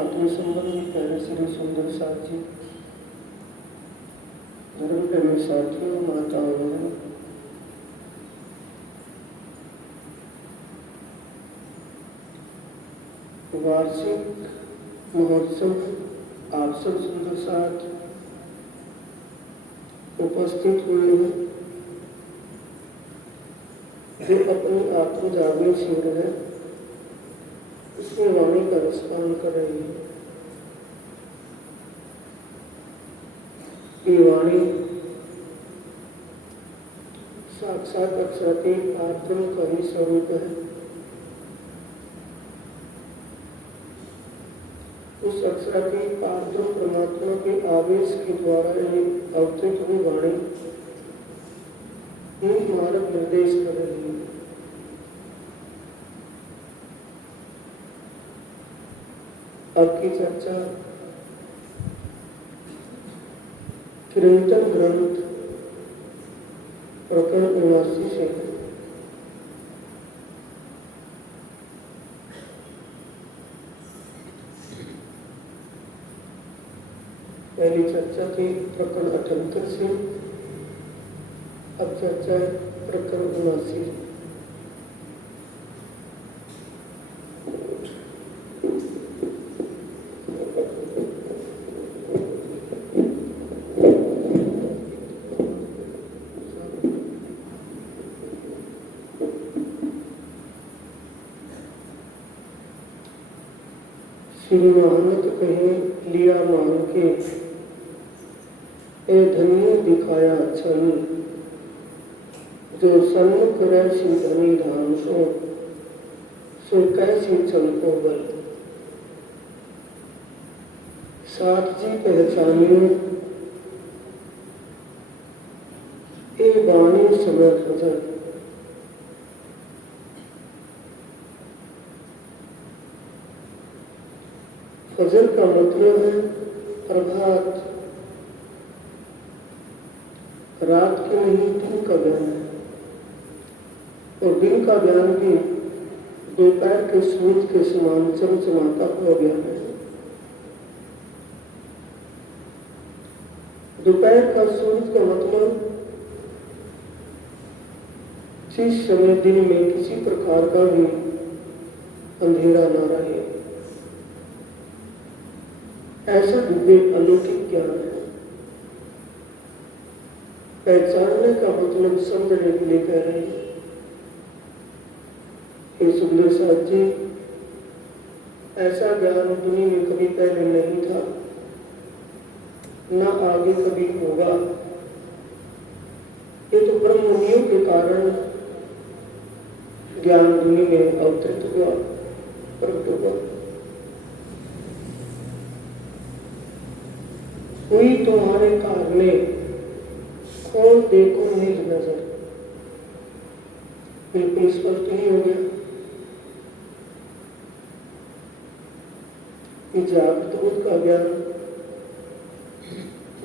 आत्म संबंधी प्यारे श्री सुंदर साथ जी, धर्म प्रेमी साथियों, माताओं, वार्षिक महोत्सव आप सब सुंदर साथ उपस्थित हुए हैं जो अपनी आत्म जागरण शिविर है उसमें वाणी का रसपान कर रही है। ये वाणी साक्षात अक्षराती आत्म का ही स्वरूप है। उस अक्षराती पारब्रह्म परमात्मा के आवेश के द्वारा अवतरित हुई वाणी ही मार्ग निर्देश कर रही है। आपकी चर्चा चिरंतन ग्रंथ प्रकरण 79 से है। पहली चर्चा थी प्रकरण 78 से, अब चर्चा है प्रकरण 79। श्री महानत कहे लिया मान के ए धन्य दिखाया छनी, जो सन्मुख रैसी धनी धाम सो कैसी चलको बल। साथ जी पहचानियो ए वाणी समय फजल। फजल का मतलब है प्रभात, रात के नहीं दिन का ज्ञान है, और दिन का ज्ञान भी दोपहर के सूरज के समान चमचमाता हुआ ज्ञान है। दोपहर का सूरज का मतलब जिस समय दिन में किसी प्रकार का भी अंधेरा न रहे, ऐसा दिव्य अलौकिक ज्ञान है। पहचानने का मतलब समझने के लिए कह रहे हैं। हे सुंदर साथ जी, ऐसा ज्ञान दुनिया में कभी पहले नहीं था, न आगे कभी होगा। ये तो ब्रह्म मुनियों के कारण ज्ञान दुनिया में अवतरित हुआ, प्रकट हुआ। हुई तुम्हारे कारणे कौन देखो निज नजर। बिल्कुल स्पष्ट नहीं हो गया कि जागृत का ज्ञान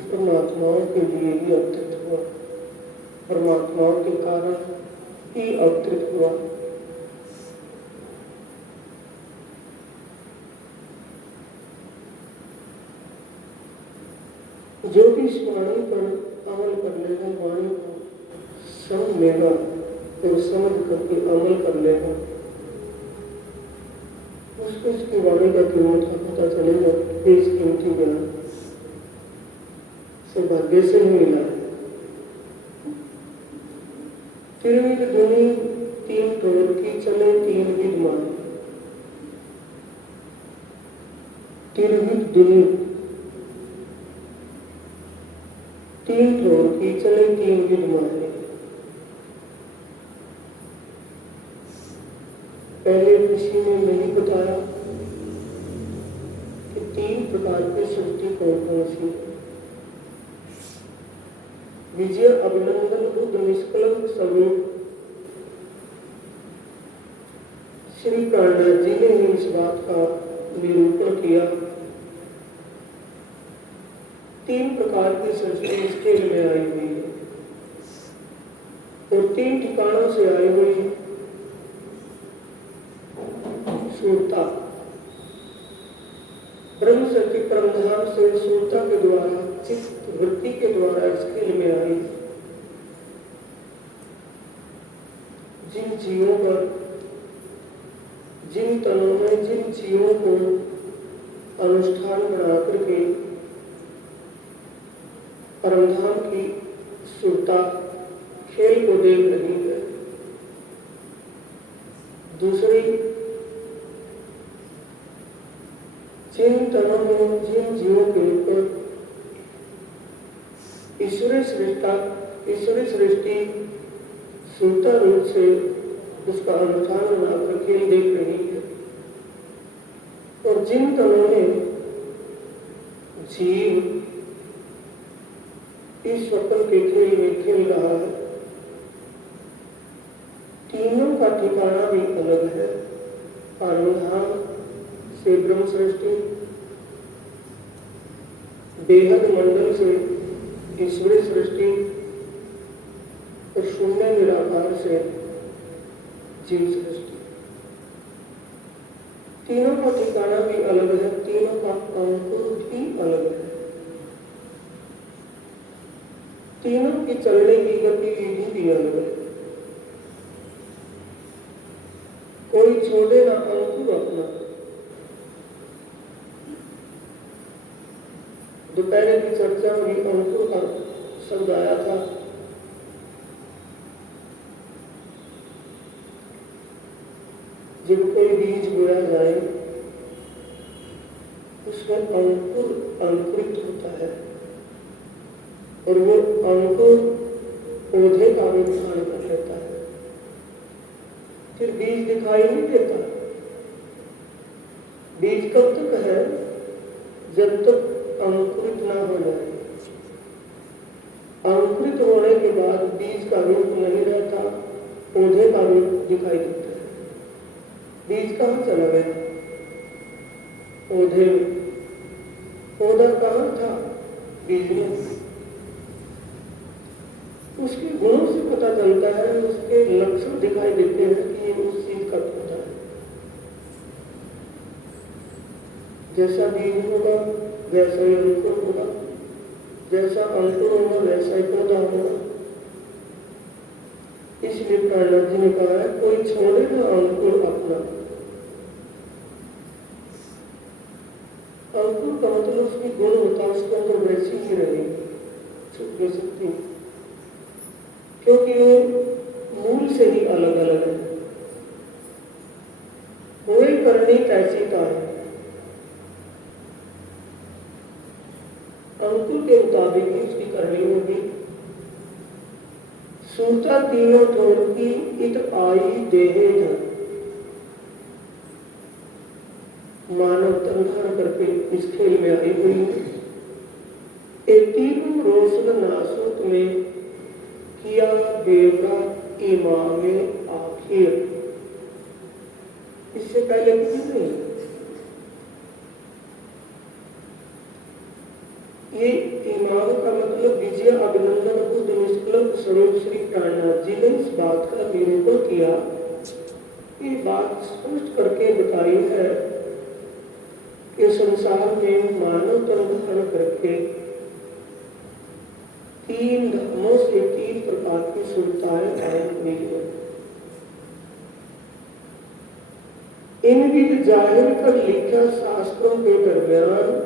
परमात्माओं के लिए ही अवतरित हुआ, परमात्माओं के कारण ही अवतरित हुआ। जो भी इस वाणी पर अमल कर लेगा, वाणी को समझ लेगा और समझ करके अमल कर लेगा, उसको इसकी वाणी का कीमत का पता चलेगा। इस कीमती ज्ञान सौभाग्य से ही मिला है। त्रिविध ध्वनि तीन टोर की चले तीन विध माने। त्रिविध ध्वनि तीन टोर की चले तीन विध माने। पहले ऋषि ने नहीं बताया कि तीन प्रकार की सृष्टि कौन कौन सी है। विजय अभिनंदन बुद्ध निष्कलंक स्वरूप श्री प्राणनाथ जी ने ही इस बात का निरूपण किया। तीन प्रकार की सृष्टि इस खेल में आई हुई है और तीन ठिकानों से आई हुई है। सूरता ब्रह्म शक्ति परमधाम से सूरता के द्वारा, चित्त वृत्ति के द्वारा इस खेल में आई। जिन जीवों पर, जिन तनों में, जिन जीवों को अनुष्ठान बना करके परमधाम की सुरता खेल को देख रही है, दूसरी जिन तनों में, जिन जीवों के ऊपर ईश्वरी सृष्टि सुरता रूप से उसका अनुष्ठान बनाकर खेल देख रही है, और जिन तनों में जीव इस स्वप्न के खेल में खेल रहा है, तीनों का ठिकाना भी अलग है। परमधाम से ब्रह्म सृष्टि, बेहद मंडल से ईश्वरी सृष्टि, और शून्य निराकार से जीव सृष्टि, तीनों का ठिकाना भी अलग है, तीनों का अंकुर भी अलग है, तीनों की चलने की गतिविधि भी अलग है। कोई छोड़े ना अंकुर अपना। दोपहर की चर्चा में अंकुर का शब्द आया था। जब कोई बीज बोया जाए उसमें अंकुर अंकुरित होता है, और वो अंकुर पौधे का रूप धारण कर लेता है। फिर बीज दिखाई नहीं देता। बीज कब तक है? जब तक अंकुरित ना हो जाए। अंकुरित होने के बाद बीज का रूप नहीं रहता, पौधे का रूप दिखाई देता है। बीज कहाँ चला गया? पौधे में। पौधा कहाँ था? बीज में। उसके गुणों से पता चलता है, उसके लक्षण दिखाई देते हैं कि ये उस चीज का पौधा है। जैसा बीज होगा वैसा ही अंकुर होगा, जैसा अंकुर होगा वैसा ही पौधा होगा। इसलिए प्रहलाद जी ने कहा है, कोई छोड़े ना अंकुर अपना। अंकुर का मतलब उसकी गुण होता है, उसके अंदर वैसी ही रहेगी, छुप नहीं सकती, क्योंकि वो मूल से ही अलग अलग है। कोई करनी कैसी का है, अंकुर के मुताबिक ही उसकी करनी होगी। सूता तीनों ठोर की इत आई देहे धन, मानव तन धारण करके इस खेल में आई हुई है। एतीन रोशन नासुत में किया बेवरा इमाम आखिर। इससे पहले कुछ नहीं। ये इमाम का मतलब विजय अभिनंदन बुद्ध निष्कलंक स्वरूप श्री प्राणनाथ जी ने इस बात का निरूपण किया। ये बात स्पष्ट करके बताई है कि संसार में मानव तन धारण करके तीन धर्मों से तीन प्रकार की सुविधाएं कायम हुई है। इन विध जाहिर कर लिखा शास्त्रों के दरमियान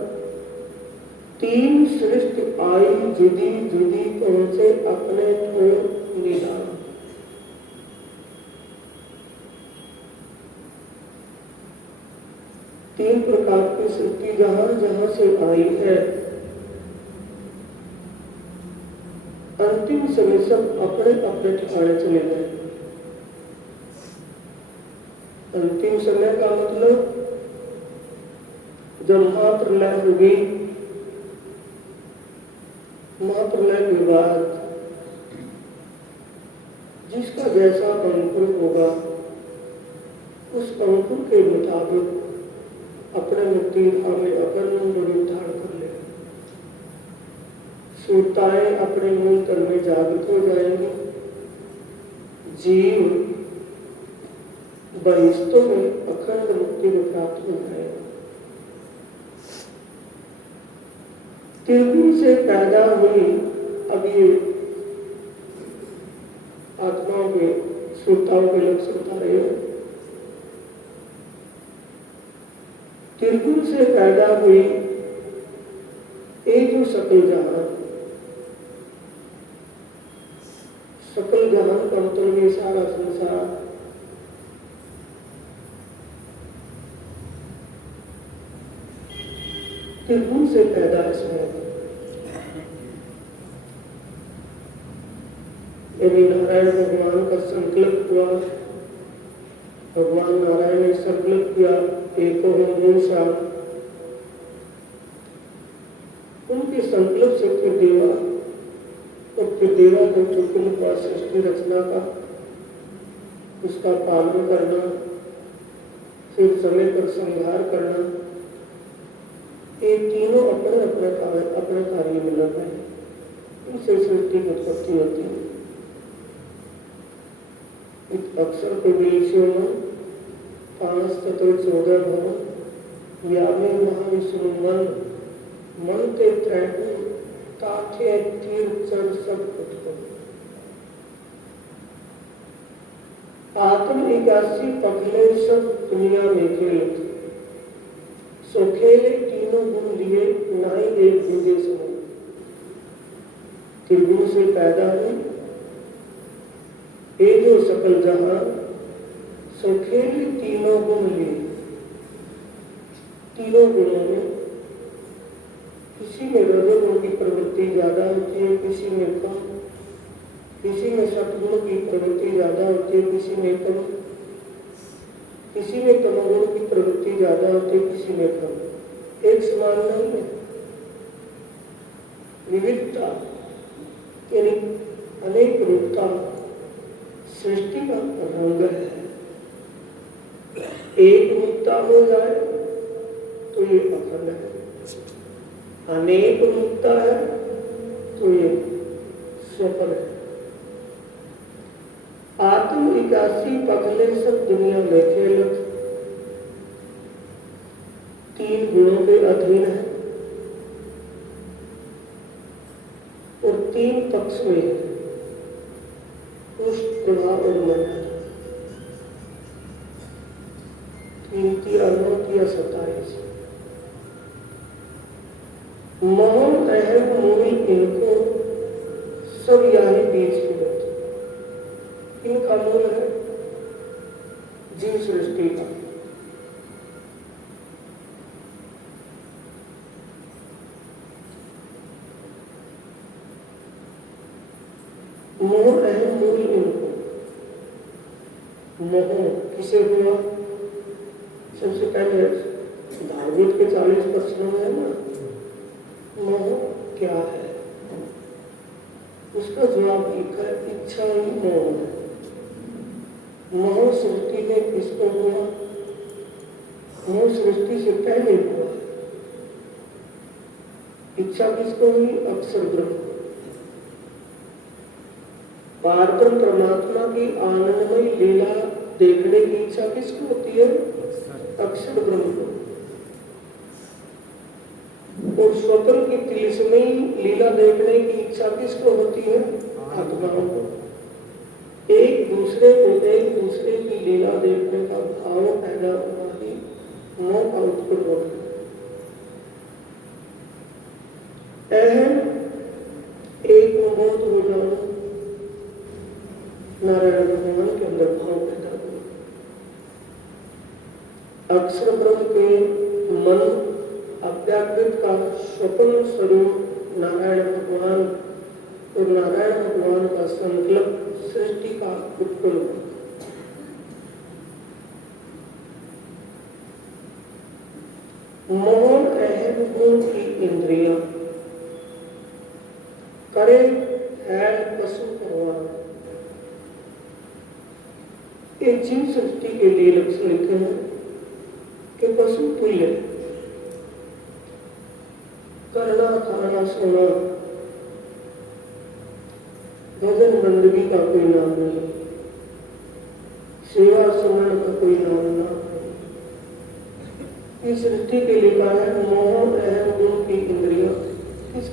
तीन सृष्टि आई जुदी जुदी पहुंचे अपने ठोर निदान। तीन प्रकार की सृष्टि जहां जहां से आई है, अंतिम समय सब अपने अपने ठिकाने चले गए। अंतिम समय का मतलब जब महाप्रलय होगी, महाप्रलय के बाद जिसका जैसा अंकुर होगा उस अंकुर के मुताबिक अपने मुक्ति धाम में अपरम रूप धारण कर ले। सुरताएं अपने मूल तल में जागृत हो जाएंगी। जीव बहिस्तों में अखंड मुक्ति को प्राप्त हो जाएगा। त्रिगुण से पैदा हुई, अब ये आत्माओं के श्रोताओं के लक्ष्य बता रहे हैं। त्रिगुण से पैदा हुई एक जो सकल जहान, सकल जहान का मतलब ये सारा संसार, त्रिगुण से पैदा इसमें। यदि नारायण भगवान का संकल्प हुआ, भगवान नारायण ने संकल्प किया एक मूसा, उनके संकल्प से फिर देवा, और फिर देवा को चुटकुल का सृष्टि रचना का, उसका पालन करना, फिर समय पर संहार करना, ये तीनों अपने अपने कार्य में लग गए। इनसे सृष्टि की उत्पत्ति होती है। अक्षर के विषयों में 5 तत्व 14 भव व्यामे महाविष्णु मन के त्रैगुण ताठे तीर चर सब कुछ। आत्म 81 पगले सब दुनिया में खेल, सो खेले तीनों गुण लिए नाई एक दूजे समूह। त्रिगुण से पैदा हुई ये जो सकल जहां, सो खेले तीनों गुण लिए। तीनों गुणों में किसी में रजोगुण की प्रवृत्ति ज्यादा होती है, किसी में कम, किसी में सत्गुण की प्रवृत्ति ज्यादा होती है, किसी में कम, किसी में तमोगुण की प्रवृत्ति ज्यादा होती है, किसी में कम। एक समान नहीं है। विविधता यानी अनेक रूपता सृष्टि का रंग है। एक रूपता हो जाए तो ये अखंड है, अनेक रूपता है तो ये स्वप्न है। आत्म 81 पगले सब दुनिया में खेलत, 3 गुणों के अधीन है और 3 पक्ष में है, पुष्ट प्रभाव और मन। 3 9 27 मोहन अहम मूल इनको सब यानी बीज हिलत। इनका मूल है जीव सृष्टि का। मोह अहम मूल इनको, मोह किसे हुआ? सबसे पहले भागवत के 40 प्रश्नों में है ना, मोह क्या है? उसका जवाब लिखा है इच्छा ही मोह है। मोह सृष्टि में किसको हुआ? मोह सृष्टि से पहले हुआ। इच्छा किसको हुई? अक्षर ब्रह्म। पारब्रह्म परमात्मा की आनंदमय लीला देखने की इच्छा किसको होती है? अक्षर ब्रह्म को। और स्वतंत्र की तिलिस्मयी लीला देखने की इच्छा किसको होती है? आत्माओं को। एक दूसरे की लीला देखने का भाव पैदा हुआ ही मोह का उत्पन्न होता है। अहम एक मोह हो जाना, नारायण भगवान के अंदर भाव पैदा हुआ। अक्षर ब्रह्म के मन अव्याकृत का स्वप्न स्वरूप नारायण भगवान और नारायण भगवान का संकल्प सृष्टि का उत्पन्न हुआ। मोहन अहम गुण की इंद्रियां करे है पशु भगवान। एक जीव सृष्टि के लिए लक्ष्य लिखे हैं कि पशु तुल्य करना, खाना, सोना, भजन बंदगी का कोई नाम नहीं, सेवा सुमरण का कोई नाम नहीं। इस सृष्टि के लिए कहा है मोह अहम गुण की इंद्रियां। इस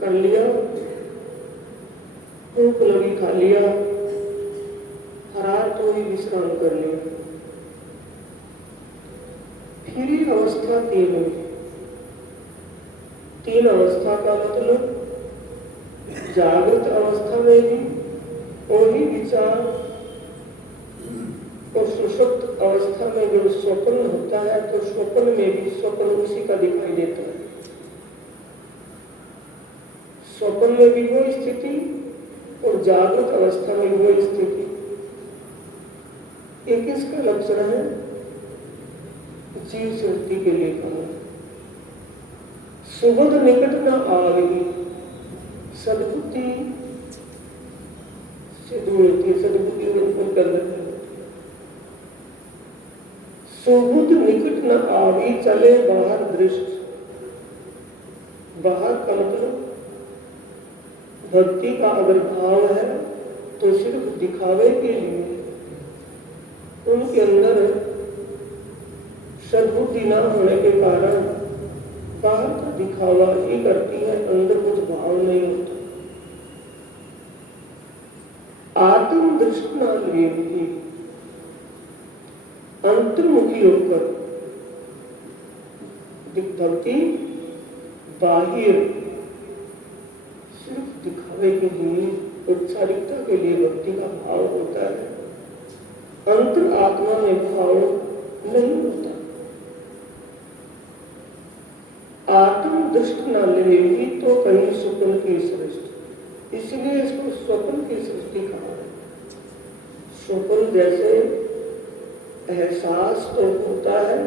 कर लिया, भूख लगी खा लिया, हरात हुई विश्राम कर लिया। फिर ये अवस्था तीन हुई। तीन अवस्था का मतलब जागृत अवस्था में भी वही विचार और सुषुप्त अवस्था में जो स्वप्न होता है तो स्वप्न में भी स्वप्न उसी का दिखाई देता है। स्वप्न में भी वो स्थिति और जागृत अवस्था में वो स्थिति। एक इसका लक्षण है जीव सृष्टि के लिए कहा, सुबुध निकट न आवेगी, सद्बुद्धि से दूर होती है। सद्बुद्धि में कर देते हैं। सुबुध निकट न आवी चले बाहर दृष्टि। बाहर का मतलब भक्ति का अगर भाव है तो सिर्फ दिखावे के लिए उनके अंदर सद्बुद्धि न होने के कारण बाहर का दिखावा ही करती है, अंदर कुछ भाव नहीं होता। आत्म दृष्टि लेगी, अंतर्मुखी होकर भक्ति बाह्य सिर्फ दिखावे के लिए, औपचारिकता के लिए भक्ति का भाव होता है, अंतर आत्मा में भाव नहीं होता। आत्म दृष्टि न लेगी तो कहीं स्वप्न की सृष्टि, इसलिए इसको स्वप्न की सृष्टि कहा है। स्वप्न जैसे एहसास तो होता है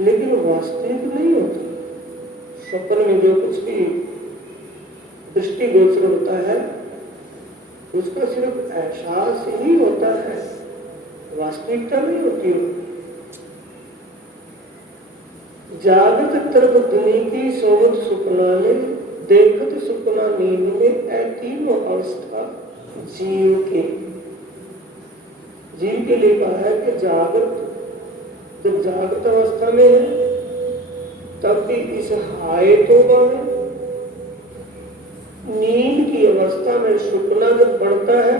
लेकिन वास्तविक नहीं होता। स्वप्न में जो कुछ भी दृष्टिगोचर होता है उसका सिर्फ एहसास ही होता है, वास्तविकता नहीं होती है। जागृत तरफ दुनिया की सोवत सुपना में देखत सुपना नींद में ऐ तीनों अवस्था जीव के लिए कहा है कि जागृत जब जागृत अवस्था में है तब भी इस हाय तोबा में, नींद की अवस्था में सुपना जब बढ़ता है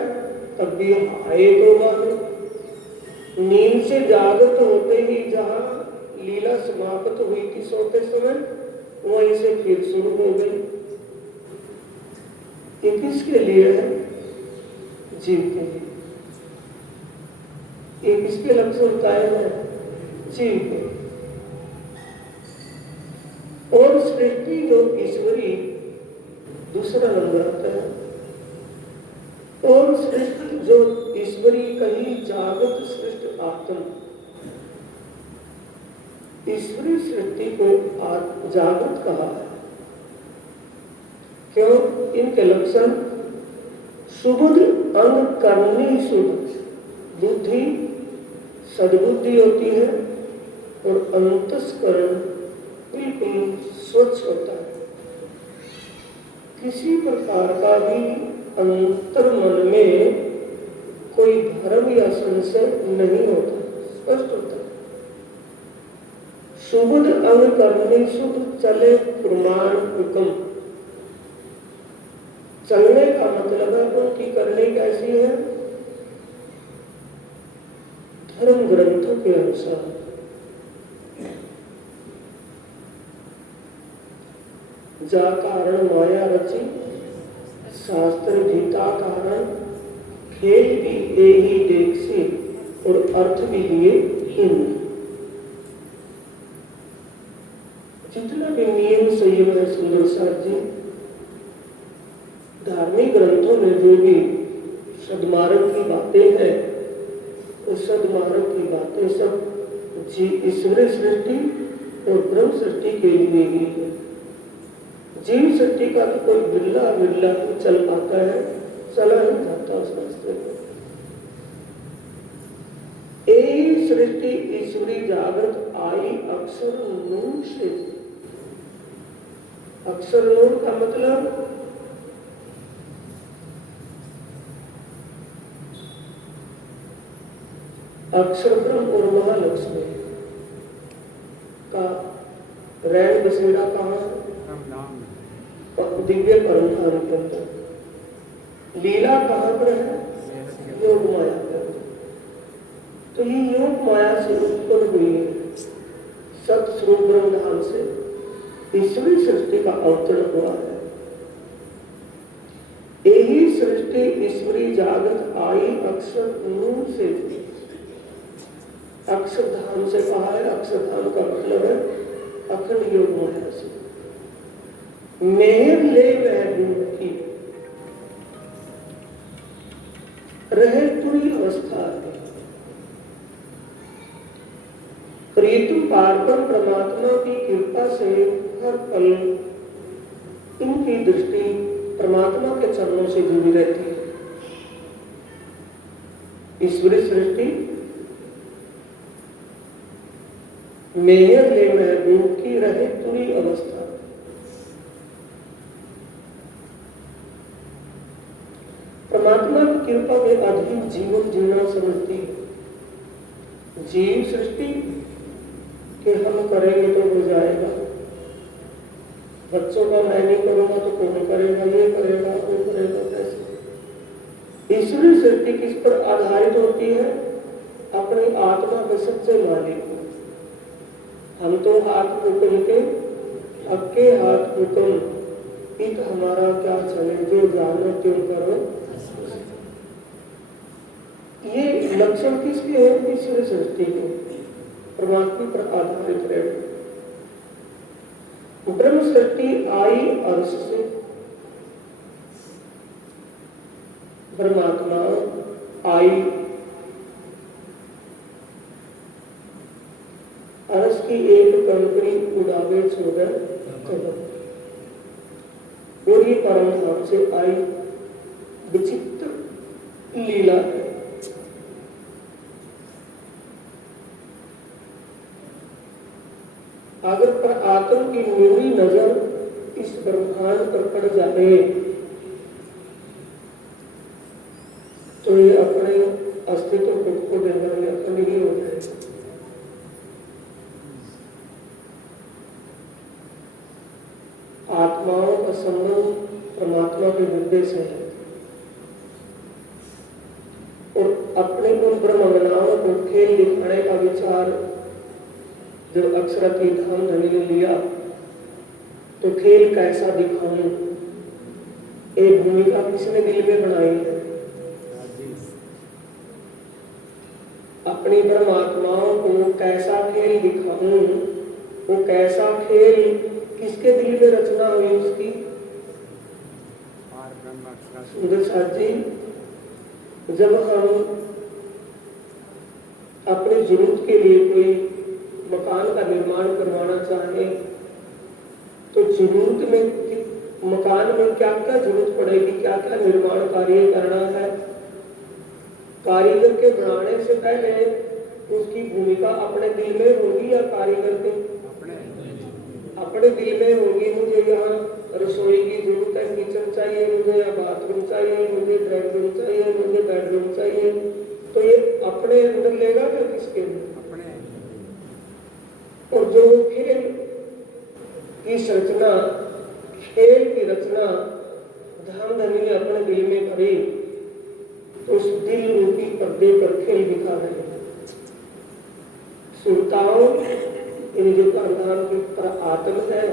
तब भी हाय तोबा में, नींद से जागृत होते ही जहां लीला समाप्त हुई थी सोते समय वहीं से फिर शुरू हो गई। ये किसके लिए है? जीव के लिए। ये किसके लक्षण बताए हैं? जीव के। और सृष्टि जो ईश्वरी दूसरा नंबर आता है, और सृष्टि जो ईश्वरी कहीं जागृत सृष्टि आत्म, ईश्वरी सृष्टि को जागृत कहा है। क्यों? इनके लक्षण सुबुध अंग करनी शुद्ध, बुद्धि सद्बुद्धि होती है और अंतस्करण बिल्कुल स्वच्छ होता है। किसी प्रकार का भी अंतर मन में कोई भ्रम या संशय नहीं होता, स्पष्ट होता है। सुबुध अंग करने शुद्ध चले प्रमाण हुक्म। चलने का मतलब है उनकी करनी कैसी है? धर्म ग्रंथों के अनुसार। जा कारण माया रची, शास्त्र गीता कारण, खेल भी यही देख से और अर्थ भी लिए इन। जितना भी नियम संयम है सुंदर साथ जी, धार्मिक ग्रंथों में जो भी सद्मार्ग की बातें हैं, उस सद्मार्ग की बातें सब ईश्वरी सृष्टि और ब्रह्म सृष्टि के लिए ही है। जीव सृष्टि का तो कोई बिल्ला बिल्ला चल पाता है, चला नहीं जाता उस रास्ते में। एक सृष्टि ईश्वरी जागृत आई अक्षर नूर से। अक्षर नूर का मतलब अक्षर ब्रह्म और महालक्ष्मी का रैन बसेरा कहाँ है? और दिव्य परम धाम के अंदर लीला कहाँ पर है? योग माया के अंदर। तो ये योग माया से उत्पन्न हुई है, सत स्वरूप ब्रह्म धाम से ईश्वरी सृष्टि का अवतरण हुआ है। यही सृष्टि ईश्वरी जागृत आई अक्षर नूर से, अक्षरधाम से कहा है। अक्षरधाम का मतलब है अखंड योग माया से। मेहर ले वह दूर की रहे पूरी अवस्था है। प्रीतम पार्वन परमात्मा की कृपा से हर पल इनकी दृष्टि परमात्मा के चरणों से जुड़ी रहती है। ईश्वरी सृष्टि मेहर ले महबूब की रहे पूरी अवस्था। परमात्मा की कृपा के अधीन जीवन जीना समझती है। जीव सृष्टि कि हम करेंगे तो हो जाएगा, बच्चों का मैं नहीं करूंगा तो कौन करेगा, ये करेगा वो करेगा, कैसे। ईश्वरी सृष्टि किस पर आधारित होती है? अपनी आत्मा के सच्चे मालिक। हम तो हाथ हुक्म के अक्के हाथ हुक्म, इत हमारा क्या चले, जो जानो क्यों करो। ये लक्षण किसके हैं? ईश्वरी सृष्टि के, परमात्मा पर आधारित रहे। ब्रह्म सृष्टि आई अर्श से, परमात्मा आई अर्श की एक कंकड़ी उड़ावे छोड़कर चलो, और ये परम धाम से आई विचित्र लीला है। अगर पर आत्म की मेरी नजर इस ब्रह्मांड पर पड़ जाए तो ये अपने अस्तित्व को खो देगा, ये अपने ही हो जाएगा। आत्माओं का संबंध परमात्मा के हृदय से है, और अपने उन ब्रह्मंगनाओं को खेल दिखाने का विचार जब अक्षराती धाम धनी ने लिया तो खेल कैसा दिखाऊं, एक भूमिका किसने दिल में बनाई है? अपनी परमात्माओं को कैसा खेल दिखाऊं, वो कैसा खेल किसके दिल में रचना हुई उसकी? सुंदर साथ जी, जब हम अपने जरूरत के लिए कोई मकान का निर्माण करवाना चाहें तो जरूरत में मकान में क्या क्या जरूरत पड़ेगी, क्या क्या निर्माण कार्य करना है। कारीगर के बनाने से पहले उसकी भूमिका अपने दिल में होगी या कारीगर के? अपने दिल में होगी। मुझे यहाँ रसोई की जरूरत है, किचन चाहिए मुझे, या बाथरूम चाहिए मुझे, ड्राइंग रूम चाहिए मुझे, बेडरूम चाहिए, तो ये अपने अंदर लेगा या किसके अंदर? और जो खेल की रचना, खेल की रचना धाम धनी ने अपने दिल में करी, तो उस दिल रूपी पर्दे पर खेल दिखा रहे हैं। सुनताओं इन जो धाम की पर आत्म है,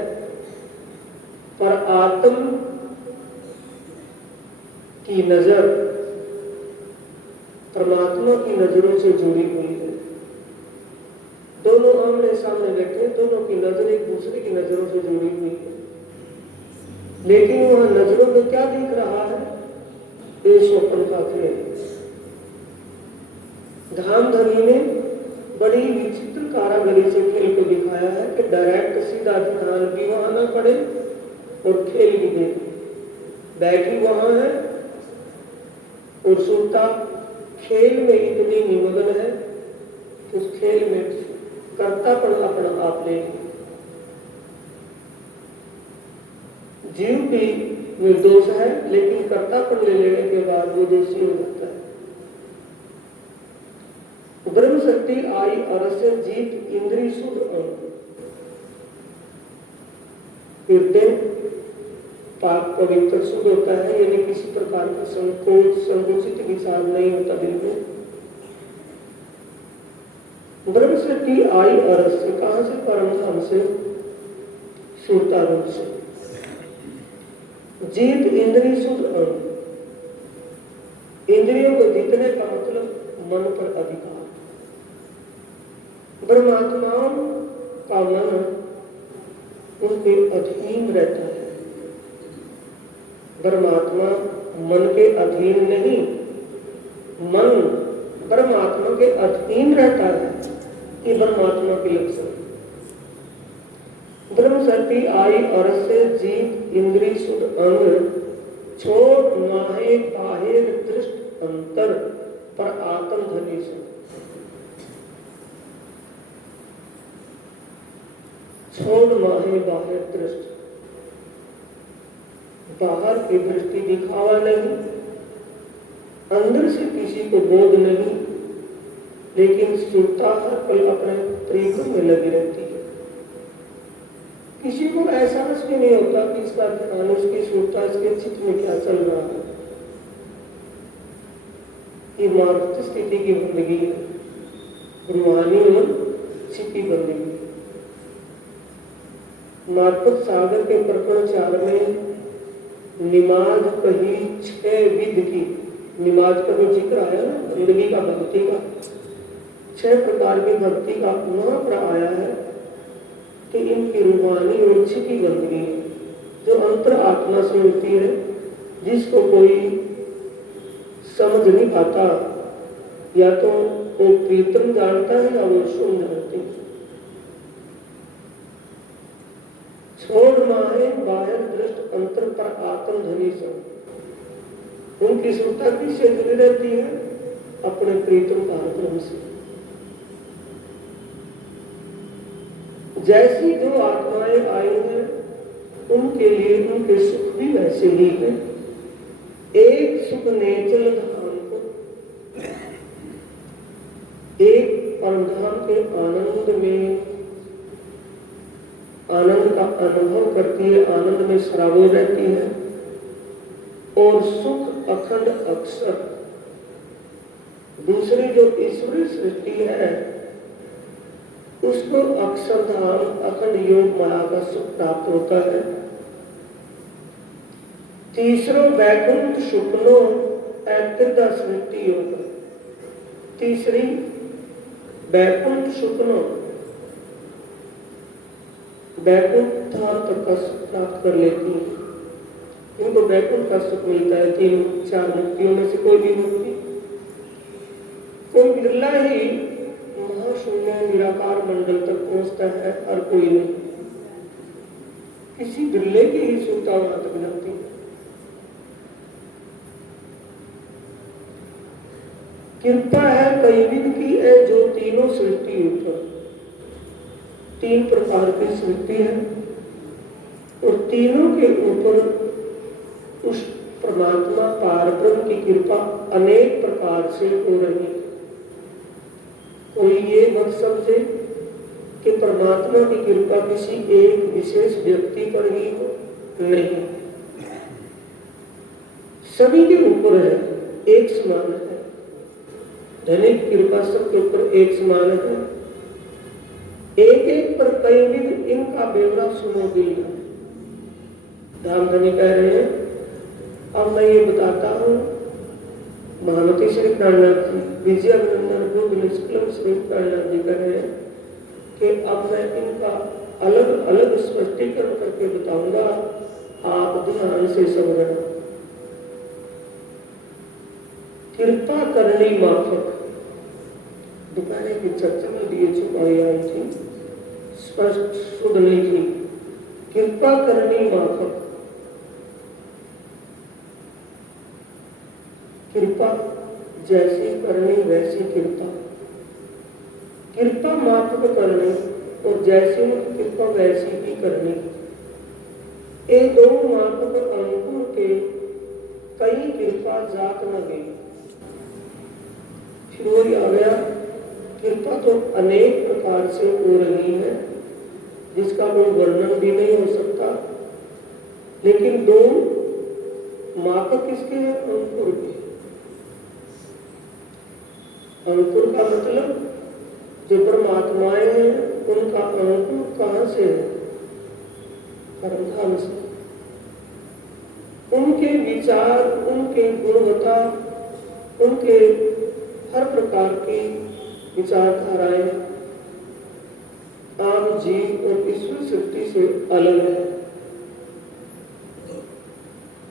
पर आत्म की नजर परमात्मा की नजरों से जुड़ी हुई है। दोनों आमने सामने बैठे, दोनों की नजर एक दूसरे की नजरों से जुड़ी हुई है, लेकिन वह नजरों में क्या दिख रहा है? ये स्वप्न का खेल। धाम धनी ने बड़ी विचित्र कारागरी से खेल को दिखाया है कि डायरेक्ट सीधा ध्यान भी वहां ना पड़े और खेल भी देखे। बैठी वहां है और सुनता खेल में इतनी निमग्न है कि उस खेल में कर्तापन अपना आप ले। जीव भी निर्दोष है, लेकिन कर्तापन ले लेने के बाद वो दोषी हो जाता है। ब्रह्म शक्ति आई अरस्य जीत इंद्री शुद्ध अंग। हृदय पाक पवित्र शुद्ध होता है, यानी किसी प्रकार का संकोच संकुचित विचार नहीं होता दिल में। ब्रह्म सृष्टि आई अरस से, कहां से? परम धाम से, सुरता रूप से। जीत इंद्रिय शुद्ध अंग, इंद्रियों को जीतने का मतलब मन पर अधिकार। ब्रह्मात्माओं का मन उनके अधीन रहता है। परमात्मा मन के अधीन नहीं, मन परमात्मा के अधीन रहता है। ये परमात्मा के लक्षण। ब्रह्म शक्ति आई अरस से, जीत इंद्रिय शुद्ध अंग, छोड़ माहे बाहेर दृष्ट अंतर, पर आत्म धनी से। छोड़ माहे बाहेर दृष्ट, बाहर की दृष्टि दिखावा नहीं, अंदर से किसी को बोध नहीं, लेकिन सुरता हर पल अपने प्रेम में लगी रहती है। किसी को एहसास भी नहीं होता कि इसका ध्यान, उसकी सुरता, इसके चित्त में क्या चल रहा है। ये मार्ग स्थिति की बंदगी है, रूहानी और छिपी बंदगी। मार्फत सागर के प्रकरण 4 में निमाज कही 6 विध की, निमाज का जो जिक्र आया ना, बंदगी का, भक्ति का, 6 प्रकार की भक्ति का वहां पर आया है कि इनकी रूहानी और छिपी बंदगी है, जो अंतर आत्मा से होती है, जिसको कोई समझ नहीं पाता। या तो वो प्रीतम जानता है या वो शून्य जानती है। छोड़ माहे बाहर दृष्ट अंतर, पर आत्म धनी सब। उनकी सुरता किससे जुड़ी रहती है? अपने प्रीतम कार्यक्रम से। जैसी जो आत्माएं आई हैं, उनके लिए उनके सुख भी वैसे ही है। एक सुख नेचल धाम को, एक परमधाम के आनंद में, आनंद का अनुभव करती है, आनंद में सराबोर रहती है, और सुख अखंड अक्षर। दूसरी जो ईश्वरीय सृष्टि है, उसको अक्षरधाम अखंड योग माया का सुख प्राप्त होता है। तीसरो वैकुंठ शुक्लो ऐतिदा सृष्टि योग। तीसरी वैकुंठ शुक्लो, वैकुंठ धाम तक का सुख प्राप्त कर लेती है। इनको वैकुंठ का सुख मिलता है। 3-4 मुक्तियों में से कोई भी मुक्ति, कोई बिरला ही महाशून्य निराकार मंडल तक पहुंचता है, और कोई नहीं। किसी बिरले की ही सुरता वहां तक जाती है। कृपा है कई विध की है, जो तीनों सृष्टि ऊपर। 3 प्रकार की सृष्टि है, और तीनों के ऊपर उस परमात्मा पारब्रह्म की कृपा अनेक प्रकार से हो रही है। कोई ये मत समझे कि परमात्मा की कृपा किसी एक विशेष व्यक्ति पर ही हो, नहीं, सभी के ऊपर है, एक समान है। धनिक कृपा सबके ऊपर एक समान है। एक एक पर कई विध, इनका ब्यौरा सुनो दिया। धामधनी कह रहे हैं, अब मैं ये बताता हूं। महामती श्री प्राणनाथ जी, विजय अभिनंदन को निष्कलम श्री प्राणनाथ जी कह रहे हैं कि अब मैं इनका अलग अलग स्पष्टीकरण करके बताऊंगा, आप ध्यान से समझना। कृपा करनी माफक, दोपहर की चर्चा में दिए चुकाई आई थी, स्पष्ट शुद्ध नहीं थी। कृपा करनी माफक, कृपा जैसी करनी वैसी कृपा, कृपा माफक करनी, और जैसी कृपा वैसी ही करनी। ये दो माफक अंकुर के कई कृपा जात न गई। फिर वही आ गया, कृपा तो अनेक प्रकार से हो रही है, जिसका कोई वर्णन भी नहीं हो सकता, लेकिन दो मापक किसके हैं? अंकुर के। अंकुर का मतलब जो परमात्माएं हैं उनका अंकुर कहां से है? परमधाम से। उनके विचार, उनके गुणवत्ता, उनके हर प्रकार की विचारधाराएं आम जीव और ईश्वर सृष्टि से अलग है।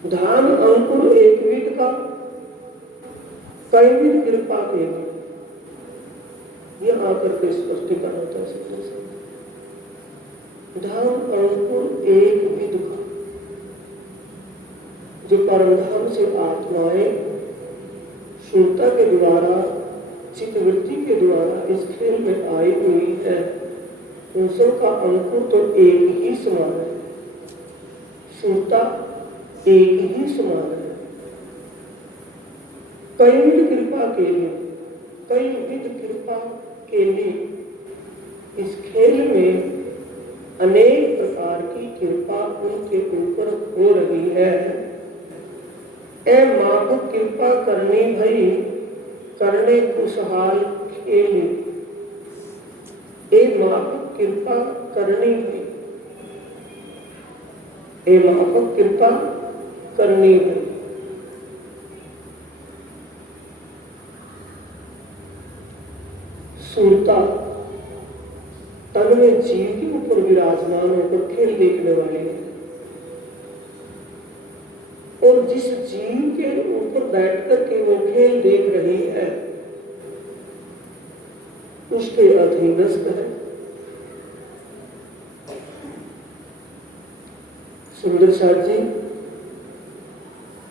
धाम अंकुर एक विद का कई विद कृपा के ये आकर के स्पष्टीकरण होता है। धाम अंकुर एक विद का, जो परमधाम से आत्माएं शून्यता के द्वारा, चित्तवृत्ति के द्वारा इस खेल में आई हुई है, उन सब का अंकुर तो एक ही समान है। शून्यता एक ही समान है। कई विध कृपा के लिए, कई विध कृपा के लिए इस खेल में अनेक प्रकार की कृपा उनके ऊपर हो रही है। ए माँ कृपा करनी भई, करने खुशहाल खेली। ए माँ कृपा करनी भई, ए माँ कृपा करनी भई। सुरता तन में जीव के ऊपर विराजमान होकर खेल देखने वाली है, और जिस जीव के ऊपर बैठकर के वो खेल देख रही है उसके अधीनस्थ है। सुंदर साथ जी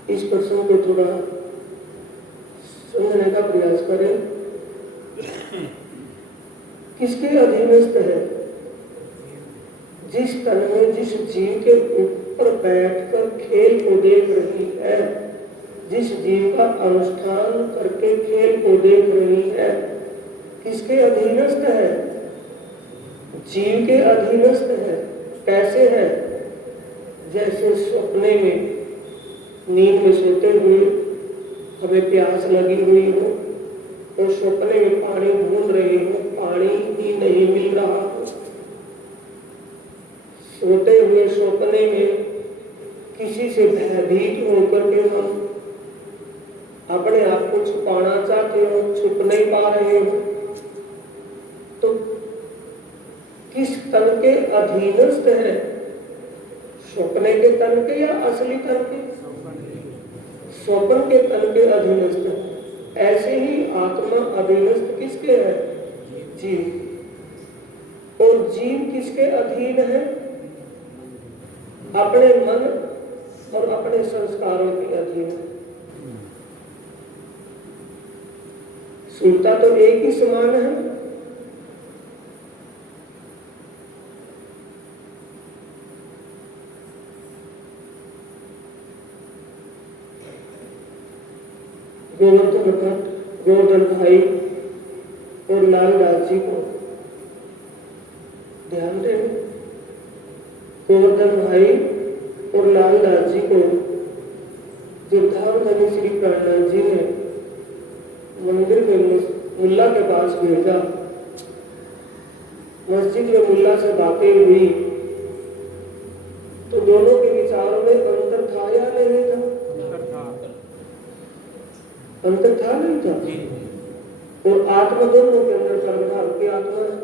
इस प्रश्न को थोड़ा समझने का प्रयास करें। किसके अधीनस्थ है? जिस तन में जिस जीव के ऊपर बैठकर खेल को देख रही है, जिस जीव का अनुष्ठान करके खेल को देख रही है, किसके अधीनस्थ है? जीव के अधीनस्थ है। कैसे है? जैसे सपने में, नींद में सोते हुए हमें प्यास लगी हुई हो और सपने में पानी ढूंढ रहे हो, पानी ही नहीं मिल रहा हो। सोते हुए सपने में किसी से भयभीत होकर के हम अपने आप को छुपाना चाहते हो, छुप नहीं पा रहे हो, तो किस तन के अधीनस्थ है? सपने के तन के या असली तन के? स्वप्न के तन के अधीनस्थ है। ऐसे ही आत्मा अधीनस्थ किसके है? जीव। और जीव किसके अधीन है? अपने मन और अपने संस्कारों के अधीन है। सुनता तो एक ही समान है, गोवर्धन भट्ट, गोवर्धन भाई और लालदास जी को ध्यान दें। गोवर्धन भाई और लालदास जी को जब धाम धनी श्री प्राणनाथ जी ने मंदिर में मुल्ला के पास भेजा, मस्जिद में मुल्ला से बातें हुई, तो दोनों के विचारों में अंतर था या नहीं था? अंतर था नहीं था? और आत्मा दोनों के अंदर परमधाम की आत्मा है,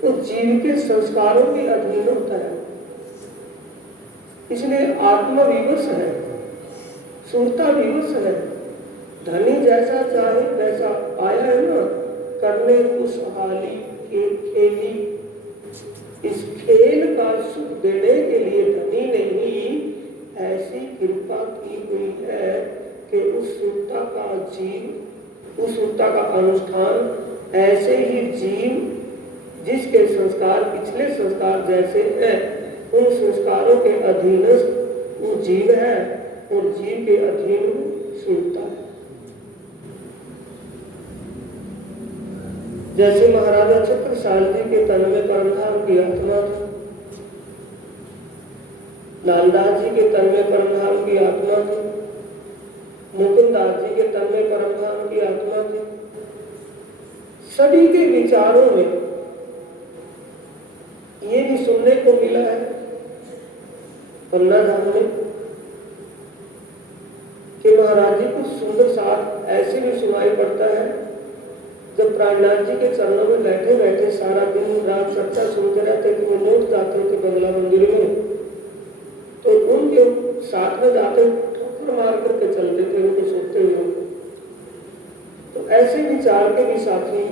तो जीव के संस्कारों के अधीन होता है। इसलिए आत्मा विवश है, सुरता विवश है। धनी जैसा चाहे वैसा आया है ना, करने खुशहाली के खेली। इस खेल का सुख देने के लिए धनी ने ही ऐसी कृपा की हुई है कि उस सुरता का जीव, उस सुरता का अनुष्ठान ऐसे ही जीव जिसके संस्कार पिछले संस्कार जैसे हैं, उन संस्कारों के अधीनस्थ वो जीव है और जीव के अधीन सुरता है। जैसे महाराजा छत्रसाल जी के तन में परमधाम की आत्मा था, लालदास जी के तन में परमधाम की आत्मा थी, मुकुंदास जी के तन में परमधाम की आत्मा थी। सभी के विचारों में ये भी सुनने को मिला है पन्ना धाम में कि महाराज जी कुछ सुंदर साथ ऐसे भी सुनाई पड़ता है जब प्राणनाथ जी के चरणों में बैठे बैठे सारा दिन रात चर्चा सुनते रहते कि वो लौट जाते थे बंगला मंदिर में, तो उनके साथ में जाते ठोकर मार करके चलते थे उनको सोते हुए। तो ऐसे विचार के भी साथी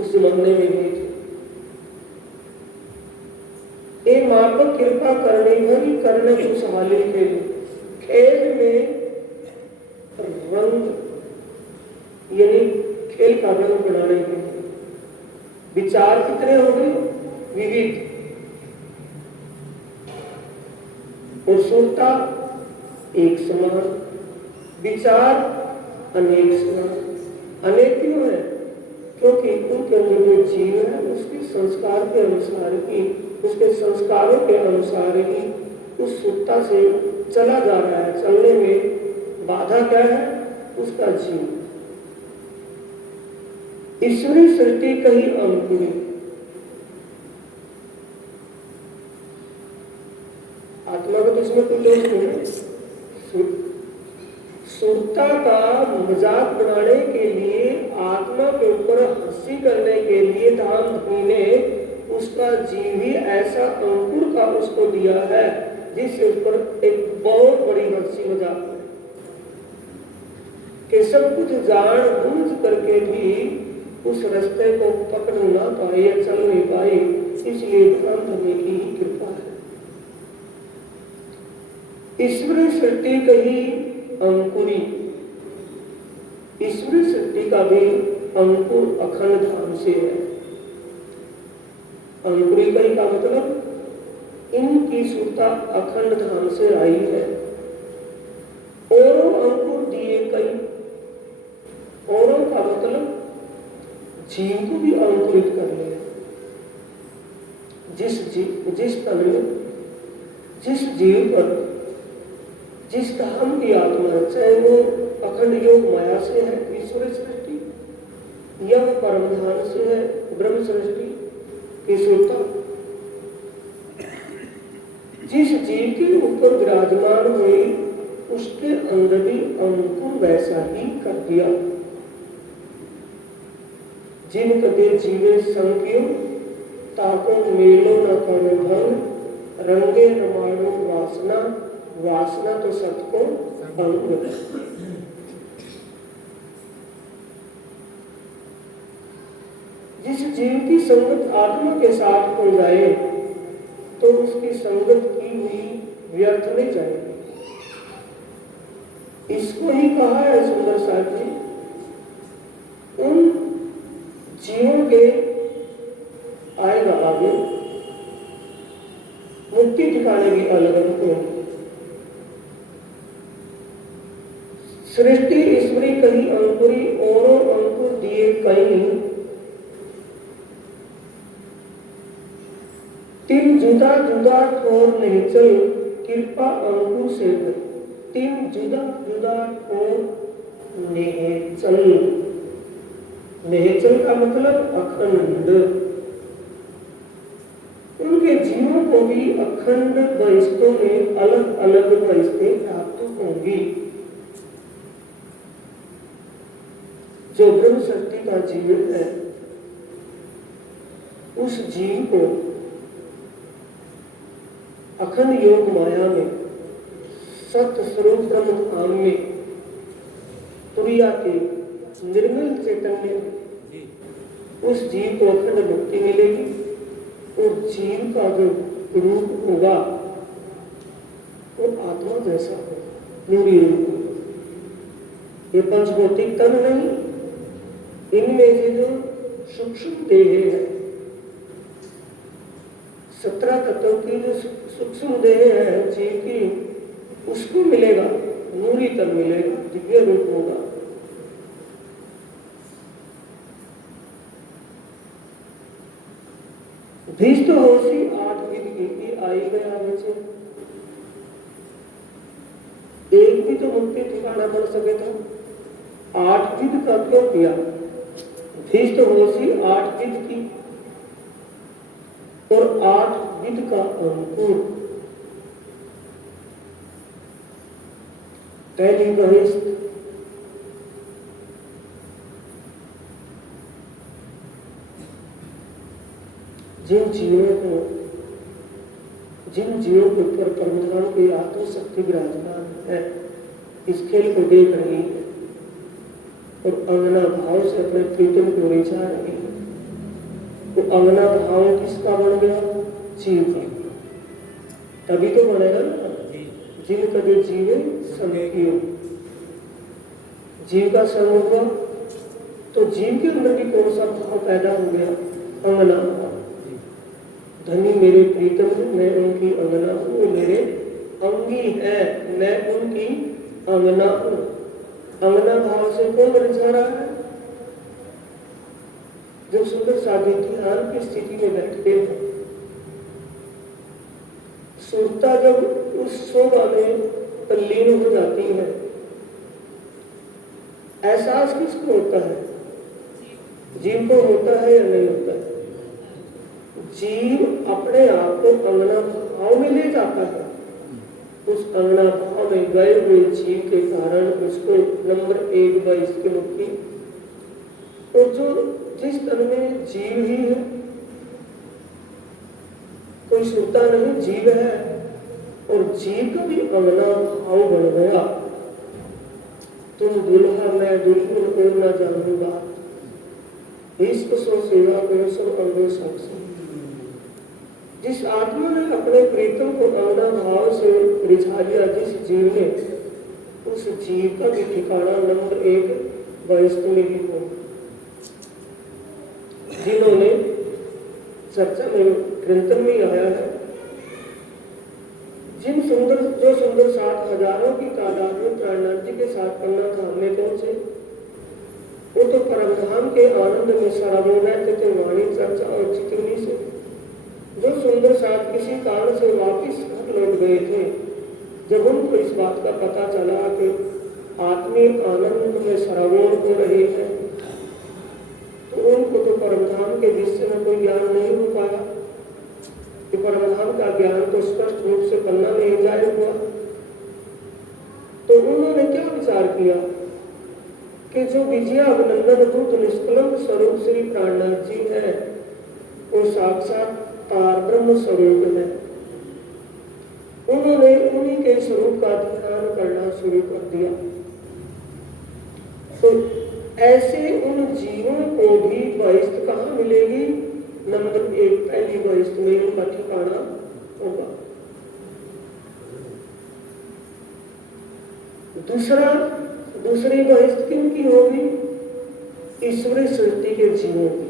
उस जमाने में भी थे। एक माँ पर कृपा करने भरी करने खुशहाली के खेल में रंग यानी खेल का रंग बनाने के लिए विचार कितने हो गए विविध और सुरता एक समान, विचार अनेक समान। अनेक क्यों है? क्योंकि उनके अंदर जो जीव है उसके संस्कार के अनुसार ही, उसके संस्कारों के अनुसार ही उस सुरता से चला जा रहा है। चलने में बाधा क्या है? उसका जीव। ईश्वरी सृष्टि कहीं अंकुरी, आत्मा को तो इसमें कोई दोष नहीं है। सुरता का मजाक बनाने के लिए, आत्मा के ऊपर हंसी करने के लिए धाम धनी ने उसका जीव ही ऐसा अंकुर का उसको दिया है जिससे उस पर एक बहुत बड़ी हंसी मजाक है कि सब कुछ जान बूझ करके भी उस रास्ते को पकड़ ना पाए या चल नहीं पाए, इसलिए धाम धनी की ही कृपा है। ईश्वरी सृष्टि कही अंकुरी, ईश्वरी सृष्टि का भी अंकुर अखंड धाम से है। अंकुरी कही का मतलब इनकी सुरता अखंड धाम से आई है। औरों अंकुर दिए कई, औरों का मतलब जीव को भी अंकुरित कर लिया। जिस तन में जिस जीव पर जिस धाम की आत्मा है, चाहे वो अखंड योग माया से है ईश्वरी सृष्टि या परमधाम से है ब्रह्म सृष्टि की सुरता, जिस जीव के ऊपर विराजमान हुई उसके अंदर भी अंकुर वैसा ही कर दिया। जिन कदे जीवे संख्यो ताको मेलो न कौन भंग, रंगे न मानो वासना, वासना तो सत को अंग। जिस जीव की संगत आत्मा के साथ हो जाए तो उसकी संगत की हुई व्यर्थ नहीं जाएगी। इसको ही कहा है सुंदर साहब जी, उन जीवों के आएगा आगे मुक्ति ठिकाने की अलग अलग सृष्टि ईश्वरी कहीं अंकुरी, औरों अंकुर दिए कहीं, तीन जुदा जुदा ठोर नहीं चल कृपा अंकुर से गई। तीन जुदा जुदा ठोर नेचल, नेचल का मतलब अखंड। उनके जीवों को भी अखंड बहिष्ठों में अलग अलग बहिष्ठें प्राप्त होंगी। जो ब्रह्म शक्ति का जीवन है उस जीव को अखंड योग माया में सत्य स्वरूप ब्रह्म धाम में तुरिया के निर्मल चैतन्य में उस जीव को अखंड मुक्ति मिलेगी और जीव का जो रूप होगा वो आत्मा जैसा होगा, नूरी रूप होगा। ये पंचभौतिक तन नहीं, इनमें से जो सूक्ष्म देह है, 17 तत्वों की जो सूक्ष्म देह है जीव की, उसको मिलेगा, नूरी तन मिलेगा, दिव्य रूप होगा। भीष्ट होशी 8 विधि की आई गया बच्चे एक भी तो मुक्ति ठिकाना बन सके था। 8 विध का क्यों किया? भीष्ट होशी 8 विध की और 8 विध का अंकुर। पहली बहिष्ठ जिन जीवों के ऊपर परमधाम की आत्म शक्ति विराजमान है, इस खेल को देख रही है और अंगना भाव से अपने प्रीतम को रिझा रही है। तो अंगना भाव किसका बन गया? जीव का। तभी तो बनेगा ना, जिन कभी जीवे संग। जीव का संग हुआ तो जीव के अंदर भी कौन सा भाव पैदा हो गया? अंगना भाव। धनी मेरे प्रीतम, मैं उनकी अंगना हूँ, वो मेरे अंगी है, मैं उनकी अंगना हूँ। अंगना भाव से कौन रिझा रहा है? जो सुंदर साधु ध्यान की स्थिति में बैठते हैं, सुरता जब उस शोभा में तल्लीन हो जाती है, एहसास किसको होता है? जीव को होता है या नहीं होता है? जीव अपने आप को अंगना भाव में ले जाता है। उस अंगना भाव में गए हुए जीव के कारण उसको नंबर 1 22 की मुक्ति। और जो जिस तन में जीव ही है, कोई सुनता नहीं, जीव है, और जीव का भी अंगना भाव बन गया। तुम दुल्हा मैं दुल्हन और ना जानूंगा, इश्क सो सेवा करो सब अंगों साक्षी। जिस आत्मा ने अपने प्रीतम को अंगना भाव से रिझा लिया, जिस जीव ने, उस जीव का भी ठिकाना नंबर 1 22 में भी हो। जिन्होंने चर्चा में ग्रंथन में आया है, जो सुंदर 7 हजारों की तादाद में प्राणनाथ जी के साथ पन्ना धाम में पहुंचे, वो तो परमधाम के आनंद में सराबों रहते थे, वाणी चर्चा और चित्रनी से। जो सुंदर साथ किसी कारण से वापिस घर लौट गए थे, जब उनको इस बात का पता चला कि आत्मिक आनंद में सराबोर हो रहे हैं, तो उनको तो परमधाम के विषय में कोई ज्ञान नहीं हो पाया कि परमधाम का ज्ञान तो स्पष्ट रूप से पन्ना में जाहिर हुआ। तो उन्होंने क्या विचार किया कि जो विजया अभिनंदन बुद्ध निष्कलंक स्वरूप श्री प्राणनाथ जी है, वो साक्षात पार ब्रह्म स्वरूप है। उन्होंने उन्हीं के स्वरूप का ध्यान करना शुरू कर दिया। तो ऐसे उन जीवों को भी बहिष्ठ कहाँ मिलेगी? नंबर 1 पहली बहिष्ठ में उनका ठिकाना होगा। दूसरी बहिष्ठ किनकी होगी? ईश्वरी सृष्टि के जीवों की।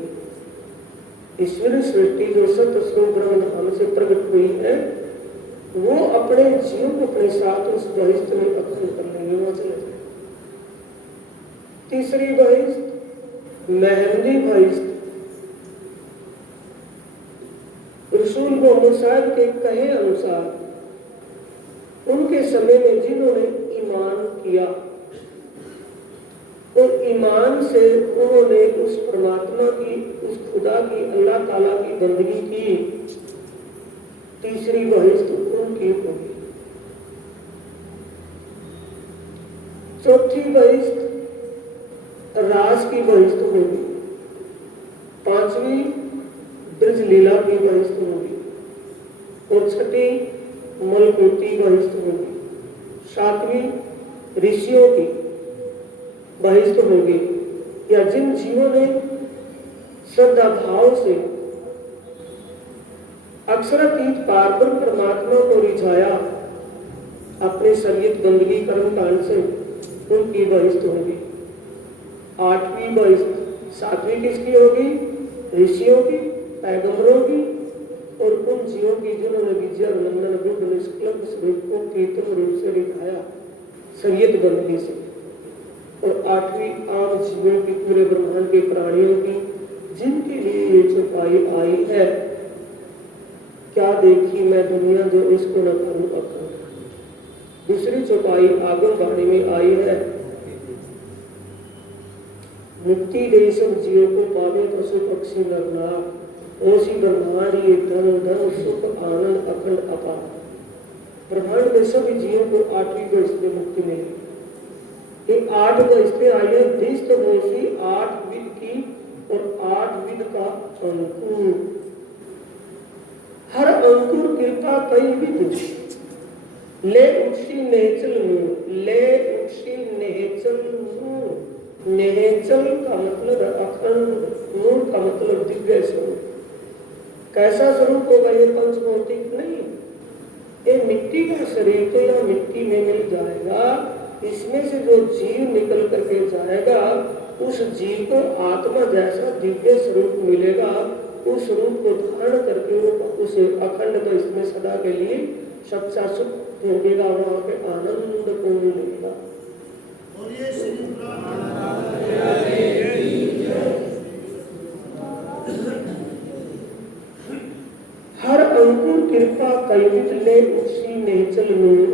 ईश्वरी सृष्टि जो सत्य स्वरूप ब्रह्म धाम से प्रकट हुई है, वो अपने जीव को अपने साथ उस बहिष्ठ में अखंड कर लेंगे, वहां चले जाए। तीसरी बहिष्ठ महंदी बहिष्ठ। रसूल मोहम्मद साहब के कहे अनुसार उनके समय में जिन्होंने ईमान किया और ईमान से उन्होंने उस परमात्मा की, उस खुदा की, अल्लाह ताला की बंदगी की, तीसरी बहिष्ठ उनकी होगी। चौथी बहिष्ठ रास की बहिष्ठ होगी। 5वीं ब्रज लीला की बहिष्ठ होगी और 6ठी मलकुती बहिष्ठ होगी। 7वीं ऋषियों की बहिष्ठ होगी, या जिन जीवों ने श्रद्धा भाव से अक्षरातीत पारब्रह्म परमात्मा को रिझाया अपने शरीयत बंदगी कर्म कांड से, उनकी बहिष्ठ होगी। 8वीं बहिष्ठ, 7वीं किसकी होगी? ऋषियों की, पैगंबरों की और उन जीवों की जिन्होंने विजय नंदन बुद्ध निष्कलंक स्वरूप को कीर्तन रूप से दिखाया शरीयत बंदगी से। और 8वीं आम जीवों की, पूरे ब्रह्मांड के प्राणियों की, जिनके लिए ये चौपाई आई है, क्या देखी मैं दुनिया जो इसको न करूं अखंड। दूसरी चौपाई आगमवाणी में आई है, मुक्ति दे सब जीवों को पावे पशु पक्षी नर नाग, ओसी ब्रह्मांड ये धन धन सुख आनंद अखंड अपार। ब्रह्मांड में सभी जीवों को 8वीं वर्ष में मुक्ति मिली। ये 8 वर्ष पे आई है दिष्ट दोषी 8 विद की और 8 विद का अंकुर। हर अंकुर कृपा कई विद ले उठी नेचल में, ले उठी नेचल में। नेचल का मतलब अखंड, नूर का मतलब दिव्य स्वरूप। कैसा स्वरूप होगा ये पंचभौतिक नहीं, ये मिट्टी का शरीर तो या मिट्टी में मिल जाएगा। इसमें से जो जीव निकल करके जाएगा उस जीव को आत्मा जैसा दिव्य स्वरूप मिलेगा। उस स्वरूप को धारण करके वो उस अखंड तो इसमें सदा के लिए सच्चा सुख भोगेगा, वहां पे आनंद को मिलेगा। हर अंकुर कृपा कैवित ले उसी नेचल नूर,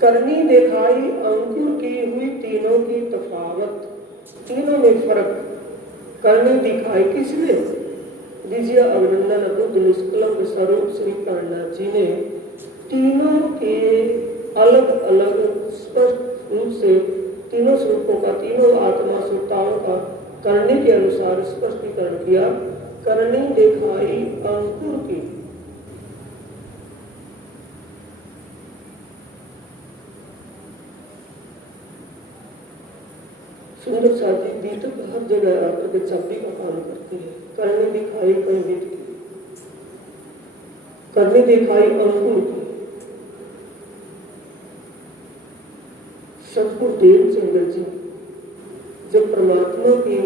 करनी दिखाई अंकुर की हुई तीनों की तफावत। तीनों में फर्क करनी दिखाई किसने? विजय अभिनंदन बुद्ध निष्कलंक स्वरूप श्री प्राणनाथ जी ने तीनों के अलग अलग स्पष्ट रूप से तीनों स्वरूपों का, तीनों आत्मा सत्ताओं का करने के अनुसार स्पष्टीकरण किया। करनी दिखाई अंकुर की, सुंदर साथी बीतक हर जगह आपके चाबी का काम करती है। करने दिखाई पंडित की, करने दिखाई अंकुर की। सतगुरुदेव चंद्र जी जब परमात्मा की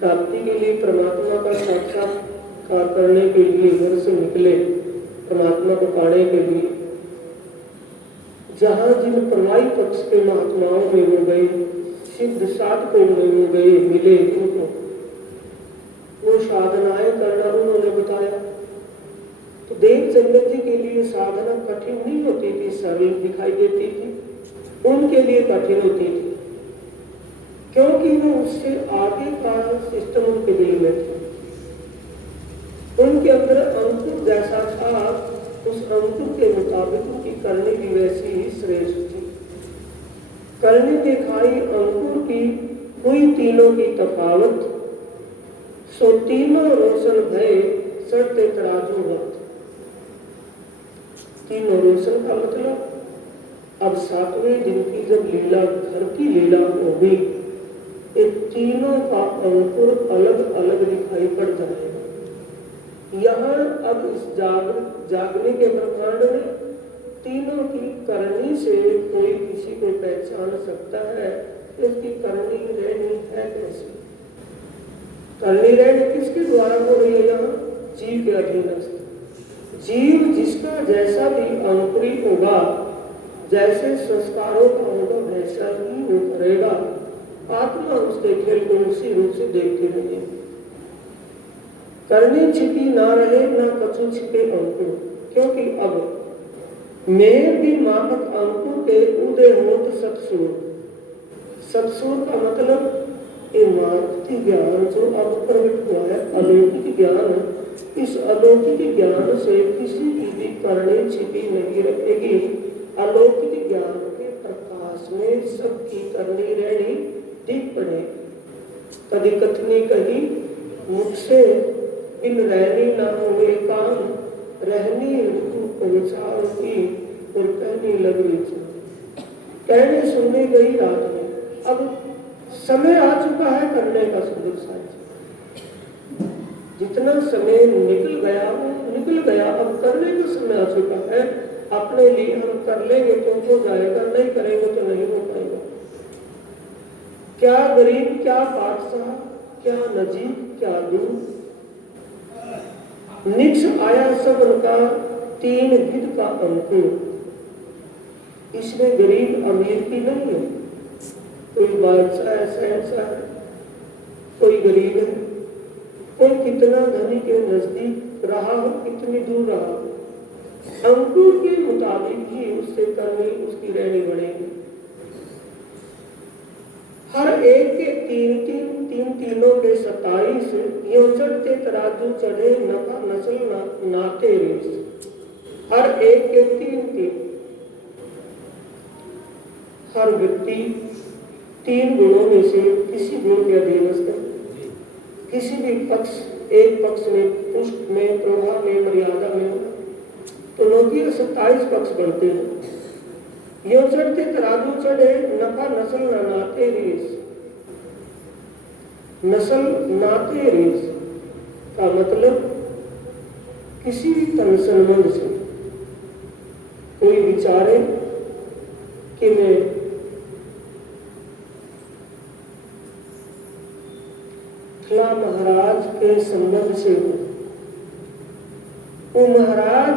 प्राप्ति के लिए, परमात्मा का साक्षात्कार करने के लिए घर से निकले, परमात्मा को पाने के लिए, जहां जिन परमाई पक्ष के महात्माओं में वो गए, सिद्ध साधकों में वो गए, मिले उनको, वो साधनाएं करना उन्होंने बताया। तो देव चंद्र जी के लिए साधना कठिन नहीं होती थी, सरल दिखाई देती थी। उनके लिए कठिन होती थी क्योंकि वो उससे आगे का सिस्टम उनके दिल में था। उनके अंदर अंकुर जैसा था, उस अंकुर के मुताबिक उनकी करनी भी वैसी ही श्रेष्ठ थी। करनी दिखाई अंकुर की हुई तीनों की तफावत, सो तीनों रोशन भय सड़ते तराजू वक्त। तीनों रोशन का मतलब अब 7वें दिन की जब लीला, घर की लीला होगी, ये तीनों का अंकुर अलग अलग दिखाई पड़ जाएगा। यहाँ अब इस जागने के ब्रह्मांड में तीनों की करनी से कोई किसी को पहचान सकता है। इसकी करनी रहनी है कैसी? करनी रहनी किसके द्वारा हो रही है? यहाँ जीव के अधीन। जीव जिसका जैसा भी अंकुरी होगा, जैसे संस्कारों का होगा, वैसा ही वो करेगा। आत्मा उसके खेल को उसी रूप से देखती रहेगी। करनी छिपी ना रहे, ना कछु छिपे अंकुर, क्योंकि अब मेर भी मानक अंकुर के उदय होत सत्सुर। सत्सुर का मतलब ये मानवीय ज्ञान जो अब प्रकट हुआ है, अलौकिक ज्ञान। इस अलौकिक ज्ञान से किसी की भी करनी छिपी नहीं रहेगी। अलौकिक ज्ञान के प्रकाश में सबकी करनी रहनी दिख पड़े। कभी कथनी कही मुख से बिन रहनी ना हुए काम, रहनी ऋतु पहुंचाओ की और कहनी लगी। कहने सुनने गई रात में, अब समय आ चुका है करने का। सुंदर साथ जितना समय निकल गया वो निकल गया, अब करने का समय आ चुका है। अपने लिए हम कर लेंगे तो हो जाएगा, नहीं करेंगे तो नहीं हो पाएगा। क्या गरीब, क्या बादशाह, क्या नजीब, क्या दूर, निक्ष आया सब उनका तीन विध का अंकुर। इसमें गरीब अमीर की नहीं है, कोई बादशाह है, शहंशाह है, कोई गरीब है, कोई कितना धनी के नजदीक रहा हो, कितनी दूर रहा हो। अंकुर के मुताबिक ही उससे करनी उसकी रहनी बनेगी। हर एक के तीन तीनों के 27 यो चढ़ते तराजू चढ़े नफा नस्ल नाते रेस। हर एक के तीन हर व्यक्ति 3 गुणों में से किसी गुण के अधीनस्थ है। किसी भी पक्ष एक पक्ष में पुष्ट में प्रभाव में मर्यादा में तो लौकिक 27 पक्ष बढ़ते हैं। यो चढ़ते तराजू चढ़े नफा नस्ल नाते रेस। नस्ल नाते रेस का मतलब किसी भी तन संबंध से कोई विचारे कि मैं फला महाराज के संबंध से हूं, वो महाराज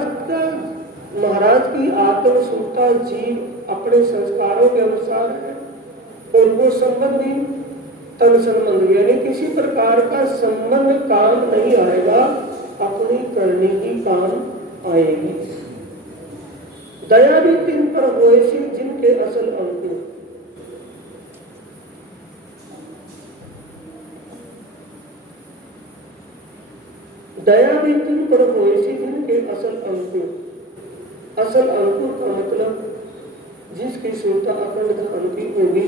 की आत्म सुखता जीव अपने संस्कारों के अनुसार है और वो संबंध भी तन संबंध यानी किसी प्रकार का संबंध काम नहीं आएगा, अपनी करने की काम आएगी। दया भी तिन पर होए जिनके असल अंकुर। दया भी तिन पर होए जिनके असल अंकुर। असल अंकुर का मतलब जिसकी सुरता अखंड धाम की होगी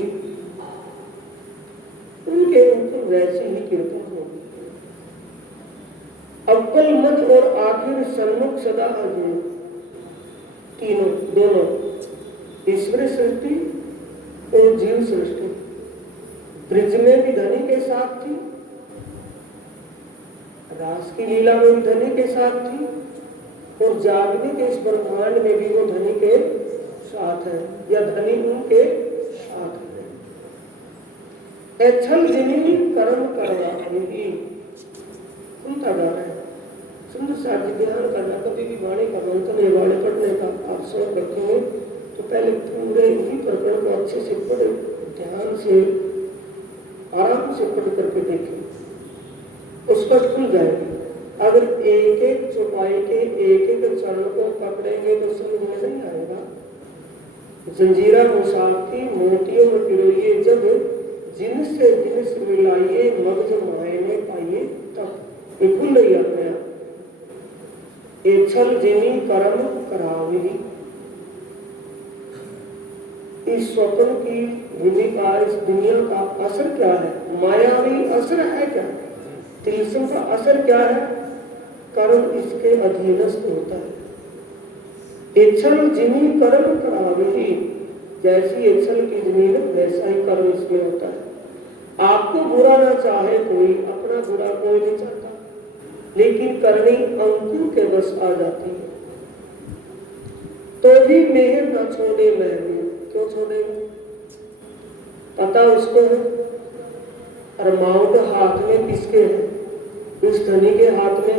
उनके ऊपर वैसे ही कृपा होगी। अव्वल मध्य और आखिर सन्मुख सदा अजूर। तीनों दोनों ईश्वरी सृष्टि और जीव सृष्टि ब्रिज में भी धनी के साथ थी, रास की लीला में भी धनी के साथ थी और जागने के इस ब्रह्मांड में भी वो धनी के साथ है या धनी उनके साथ है। एछल जिनी कर्म करवा ही सुनता जा रहा है। सुंदर साथ ध्यान करना, कभी भी वाणी का मंत्र या वाणी पढ़ने का आप सोच रखेंगे तो पहले पूरे ही प्रकरण को अच्छे से पढ़े, ध्यान से आराम से पढ़ करके देखें, उसका खुल जाएगी। अगर एक एक चौपाई के एक एक चरण को पकड़ेंगे तो समझ में नहीं आएगा। जंजीरा मुसाफी मोतियों में पिरोइए जब जिनसे जिनस मिलाइए मगज मायने पाइए तब ये खुल रही अपने आप। छल जिनी कर्म करावी। इस स्वप्न की भूमिका इस दुनिया का असर क्या है? मायावी असर है क्या? तिलस्म का असर क्या है? कर्म इसके अधीनस्थ होता है। इच्छल जिनी कर्म करावी, जैसी इच्छल की जमीन वैसा ही कर्म इसमें होता है। आपको बुरा ना चाहे कोई, अपना बुरा कोई नहीं चाहता, लेकिन करनी अंकुर के बस आ जाती है। तो भी मेहर न छोड़े महबूब। क्यों छोड़े? पता उसको है। अरमाउंड हाथ में किसके है? उस धनी के हाथ में।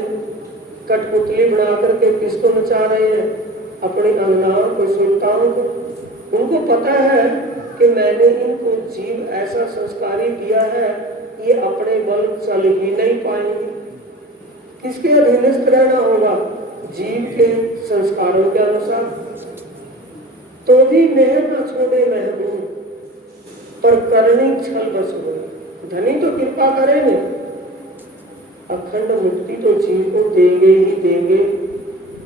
कठपुतली बना करके किसको नचा रहे हैं? अपनी अंगनाओं को, सुल्तानों को। उनको पता है कि मैंने इनको जीव ऐसा संस्कारी दिया है, ये अपने बल चल ही नहीं पाएंगे। किसके अधीनस्थ रहना होगा? जीव के संस्कारों के अनुसार। तो भी मेहर न छोड़े महबूब, पर करनी छल बस हो। धनी तो कृपा करेंगे, अखंड मुक्ति तो जीव को देंगे ही देंगे,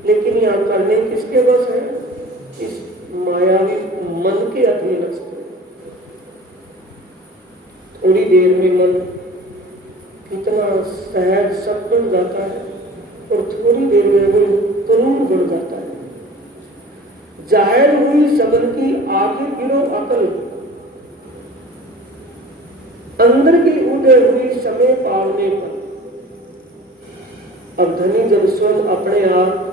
लेकिन यहाँ करने किसके बस है? इस मायावी मन के अधीनस्थ। थोड़ी देर में मन कितना सहज सब बन जाता है और थोड़ी देर में वो करूण बन जाता है। जाहिर हुई सबन की आखिर गिरो अकल, अंदर की उदय हुई समय पावने पर। अब धनी जब स्वयं अपने आप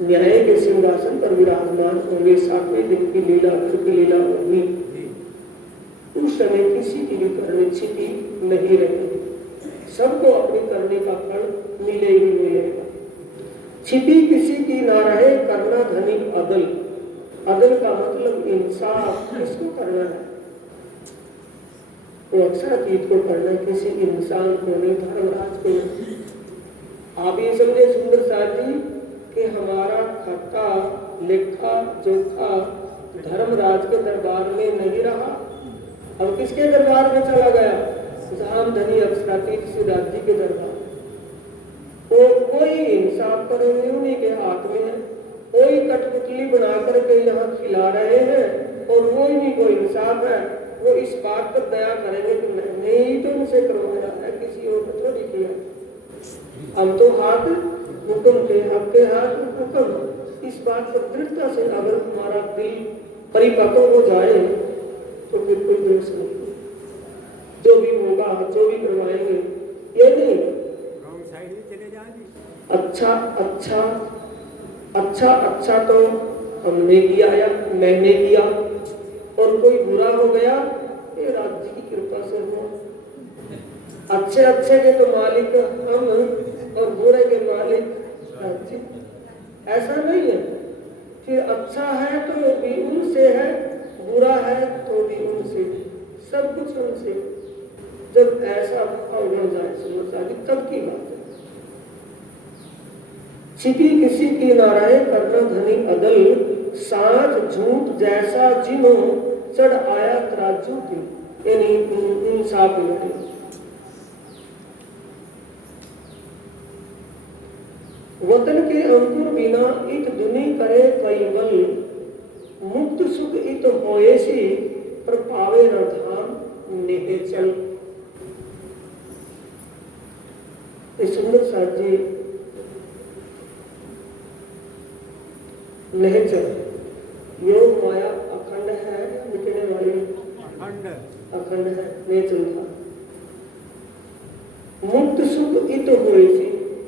न्याय के सिंहासन पर विराजमान होंगे, 7वें दिन की लीला फिर की लीला होगी, उस समय किसी की भी करने छिपी नहीं रहेगी। सबको अपनी करने का फल मिले ही मिलेगा। छिपी किसी की ना रहे, करना धनी अदल। अदल का मतलब इंसाफ। किसको करना है? वो अक्षरातीत को करना, किसी इंसान को नहीं, धर्मराज को नहीं। आप ये समझे सुंदर साथी कि हमारा खाता लेखा जोखा धर्मराज के दरबार में नहीं रहा, अब किसके दरबार में चला गया? धाम धनी अक्षरातीत सिद्धार्थ जी के दरबार। वो कोई इंसाफ करेंगे उन्हीं के हाथ में है, कोई कठपुतली बना करके यहाँ खिला रहे हैं और वो ही नहीं कोई इंसाफ है। वो इस बात पर दया करेंगे कि मैंने ही तो उनसे करवाया है, किसी और को थोड़ी किया। हम तो हाथ हुक्म के, आपके हाथ हुक्म। इस बात पर दृढ़ता से अगर हमारा दिल परिपक्व हो जाए तो फिर कोई दोष नहीं। जो भी होगा, जो भी करवाएंगे, ये नहीं अच्छा अच्छा अच्छा अच्छा तो हमने किया या मैंने किया, और कोई बुरा हो गया ये राज्य की कृपा से हुआ। अच्छे अच्छे के तो मालिक हम और बुरे के मालिक राज्य, ऐसा नहीं है। फिर अच्छा है तो भी उनसे है, बुरा है तो भी उनसे, सब कुछ उनसे। जब ऐसा भाव बन जाए समझदारी, तब की बात है। छिपी किसी की ना रहे करना धनी अदल, साँच झूठ जैसा जिनो चढ़ आया तराजू की, यानी इंसाफ नहीं। वतन के अंकुर बिना इत दुनी करे कैवल, मुक्त सुख इत होए सी पर पावे न धाम नेहे चल। सुंदर साथ जी नेचर योग माया अखंड है, मिटने वाली अखंड है, नेचर था। मुक्त सुख इत होए सी,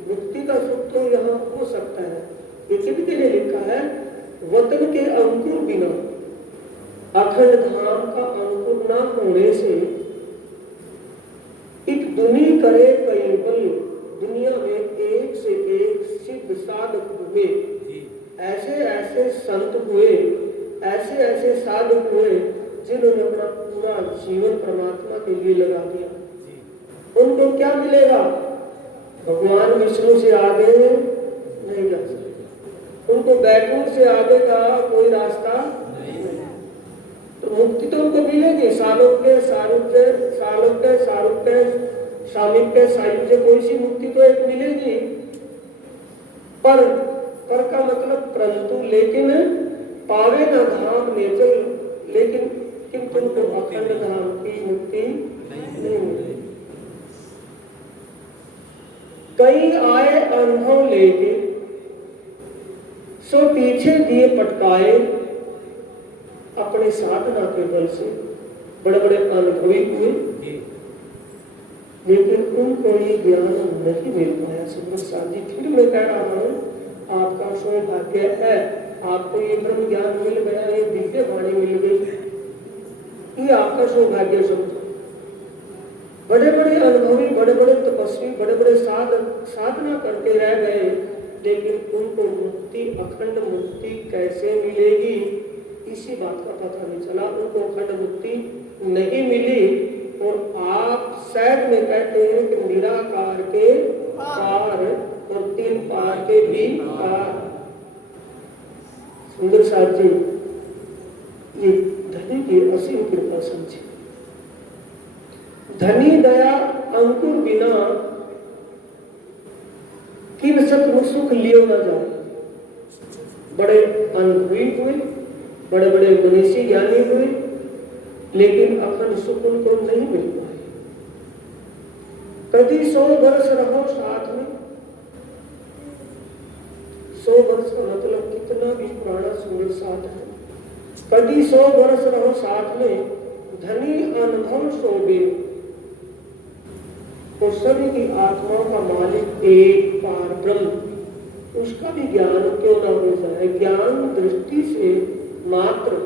मुक्ति का सुख तो यहाँ हो सकता है। ये किसके लिए लिखा है? वतन के अंकुर बिना, अखंड धाम का अंकुर न होने से, इत दुनी करे कैवल, दुनिया में एक से एक सिद्ध साधक हुए, ऐसे ऐसे संत हुए, ऐसे ऐसे साधक हुए जिन्होंने अपना पूरा जीवन परमात्मा के लिए लगा दिया। उनको क्या मिलेगा? भगवान विष्णु से आगे नहीं जा सकते, उनको बैकुंठ से आगे का कोई रास्ता नहीं। तो मुक्ति तो उनको मिलेगी, सालोक्य सारूप्य, सालोक्य सारूप्य, सामीप्य सायुज्य, कोई सी मुक्ति तो एक मिलेगी। पर का मतलब परंतु, लेकिन पावे न धाम नेचल, लेकिन किंतु उनको अखंड धाम की मुक्ति नहीं मिलेगी। कई आए अनुभव लेके सो पीछे दिए पटकाए, अपने साधना के बल से बड़े बड़े अनुभवी हुए, लेकिन उनको ये ज्ञान नहीं मिल पाया। सुंदर साथ जी, फिर मैं कह रहा हूँ, आपका सौभाग्य है, आपको ये ब्रह्म ज्ञान मिल गया, ये दिव्य वाणी मिल गई, ये आपका सौभाग्य समझो। बड़े बड़े अनुभवी, बड़े बड़े तपस्वी, बड़े बड़े साधना करके रह गए, लेकिन उनको मुक्ति, अखंड मुक्ति कैसे मिलेगी, इसी बात का पता नहीं चला। उनको अखंड मुक्ति नहीं मिली। और आप शायद में कहते हैं कि निराकार के पार और तीन पार के भी पार। सुंदर साथ जी, ये धनी की असीम कृपा समझे। धनी दया अंकुर बिना किन सत सुख लियो न जाए। बड़े अनुभवी हुए, बड़े बड़े मनीषी ज्ञानी हुए, लेकिन अखंड सुख उनको नहीं मिल पाए। कभी 100 वर्ष रहो साथ में, 100 वर्ष का मतलब कितना भी पुराना सुंदर साथ है। कभी 100 वर्ष रहो साथ में, धनी अनुभव शोभे, और सभी की आत्माओं का मालिक एक पार ब्रह्म, उसका भी ज्ञान क्यों ना हो जाए। ज्ञान दृष्टि से मात्र,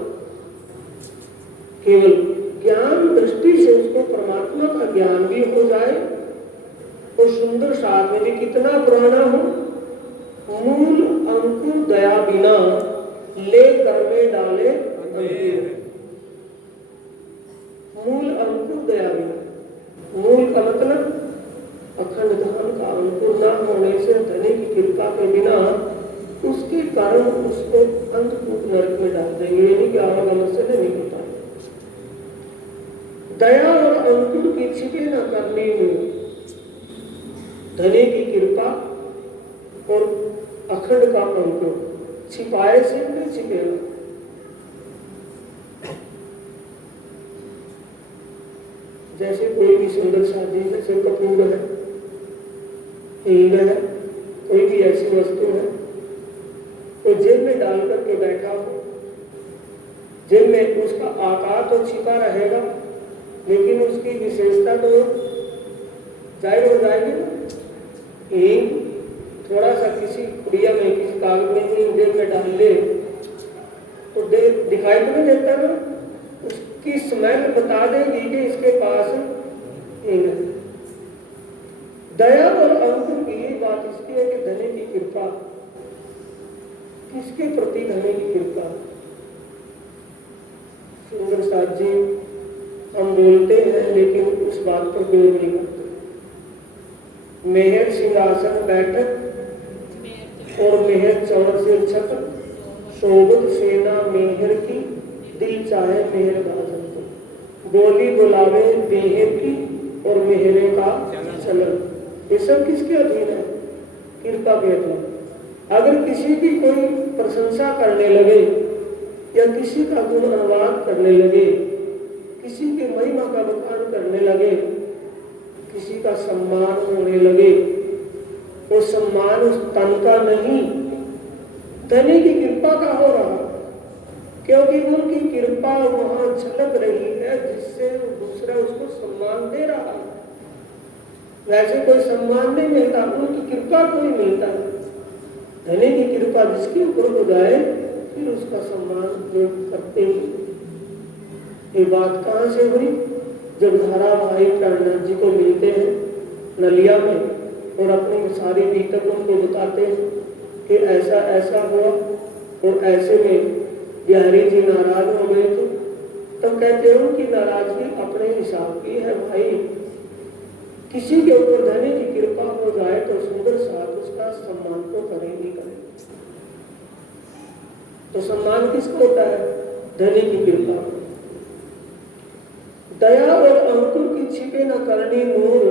केवल ज्ञान दृष्टि से उसको परमात्मा का ज्ञान भी हो जाए। और सुंदर साथ में भी कितना पुराना हो, मूल अंकुर दया बिना ले कर में डाले अंकुर। मूल अंकुर दया बिना, मूल का मतलब अखंड धाम का अंकुर न होने से, धनी की कृपा के बिना में डाल देंगे, ये नहीं कि आवागमन से नहीं होता। दया और अंकुर की छिपे न करने में धनी की कृपा और अखंड का अंकुर, छिपाए से नहीं छिपेगा। जैसे कोई भी सुंदर शादी, जैसे कपूर है, हींग है, कोई भी ऐसी वस्तु है, तो जेब में डाल करके बैठा हो, जेब में उसका आकार तो छिपा रहेगा, लेकिन उसकी विशेषता तो जाहिर हो जाएगी ना। हींग थोड़ा सा किसी पुड़िया में, किसी कागज में हींग जेब में डाल ले तो दिखाई तो नहीं देता ना, उसकी स्मेल बता देगी कि इसके पास हींग है। दया और अंकुर की ये बात इसकी है कि धनी की कृपा, किसके प्रति धनी की कृपा। सुंदर साथ जी हम बोलते हैं लेकिन उस बात पर गौर नहीं करते। मेहर सिंहासन बैठक और मेहर चौर से छत, शोभत सेना मेहर की, दिल चाहे मेहर बाजन को, बोली बुलावे मेहर की और मेहरे का चलन। ये सब किसके अधीन है? कृपा के अधीन। अगर किसी की कोई प्रशंसा करने लगे या किसी का गुण अनुवाद करने लगे, किसी के महिमा का बखान करने लगे, किसी का सम्मान होने लगे, वो सम्मान उस तन का नहीं, धनी की कृपा का हो रहा, क्योंकि उनकी कृपा वहां झलक रही है जिससे दूसरा उसको सम्मान दे रहा है। वैसे कोई सम्मान नहीं मिलता, उनकी कृपा को ही मिलता है। धनी की कृपा जिसके ऊपर हो जाए फिर उसका सम्मान लोग करते ही। ये बात कहाँ से हुई? जब धारावाही प्राणनाथ जी को मिलते हैं नलिया में और अपनी सारी बीतक उनको बताते हैं कि ऐसा ऐसा हुआ, और ऐसे में बिहारी जी नाराज हो गए थे। तब कहते हो कि नाराजगी अपने हिसाब की है भाई, किसी के ऊपर धनी की कृपा हो जाए तो सुंदर साथ उसका सम्मान तो करेंगे करें। तो सम्मान किसको होता है? धनी की कृपा। दया और अंकुर की छिपे न करनी नूर,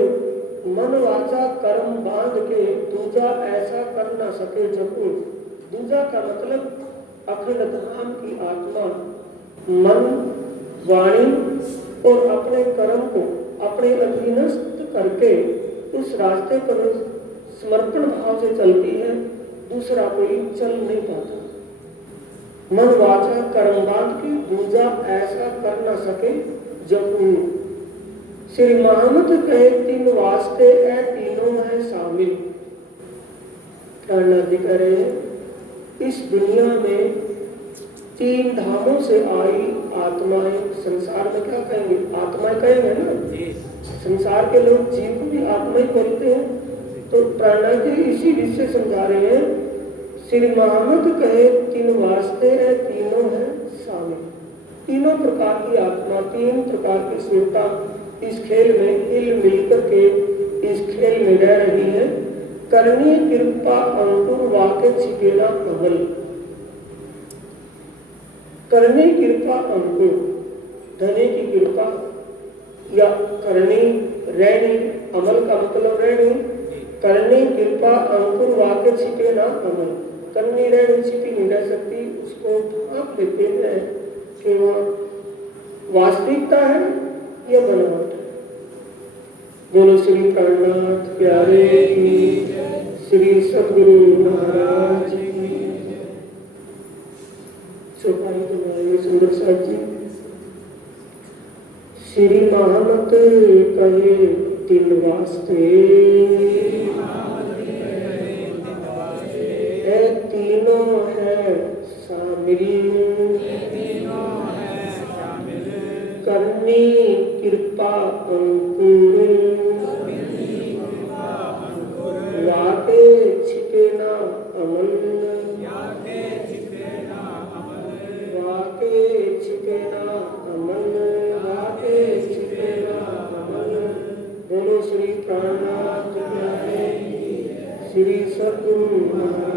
मन वाचा कर्म बांध के, दूजा ऐसा कर न सके जपूर। दूजा का मतलब अखंड धाम की आत्मा, मन, वाणी और अपने कर्म को अपने अधीनस्थ करके उस रास्ते पर समर्पण भाव से चलती है, दूसरा कोई चल नहीं पाता। मन वाचा कर्म बांध के, दूजा ऐसा कर न सके जपूर। श्री महामत कहे तीन वास्ते है, तीनों है शामिल। प्राणनाथ जी कह रहे हैं इस दुनिया में तीन धामों से आई आत्माएं, संसार में क्या कहेंगे? आत्माएं कहेंगे ना, संसार के लोग जीव को भी आत्मा ही बोलते हैं। तो प्राणनाथ जी इसी विषय समझा रहे हैं। श्री महामत कहे तीन वास्ते है, तीनों है शामिल। तीनों प्रकार की आत्मा, तीन प्रकार की सुरता इस खेल में हिल मिलकर के इस खेल में रह रही है। करनी कृपा अंकुर वाके छिपेला कमल। करनी कृपा अंकुर, धनी की कृपा या करनी रहनी, अमल का मतलब रहनी। करनी कृपा अंकुर वाके छिपेला कमल। करनी रहनी छिपी नहीं रह सकती, उसको ढांक लेते हैं कि वह वास्तविकता है या बनावट है। बोलो श्री प्राणनाथ प्यारे की, श्री सद्गुरु महाराज की। चौपाई बनाए सुंदर साथ जी। श्री महामत कहे तीन वास्ते, तीनों है शामिल। करनी कृपा अंकुर, वाके छिपे ना अमल। वाके छिपे ना अमल, वाके छिपे ना अमल। बोलो श्री प्राणनाथ प्यारे, श्री सद्गुरु महाराज।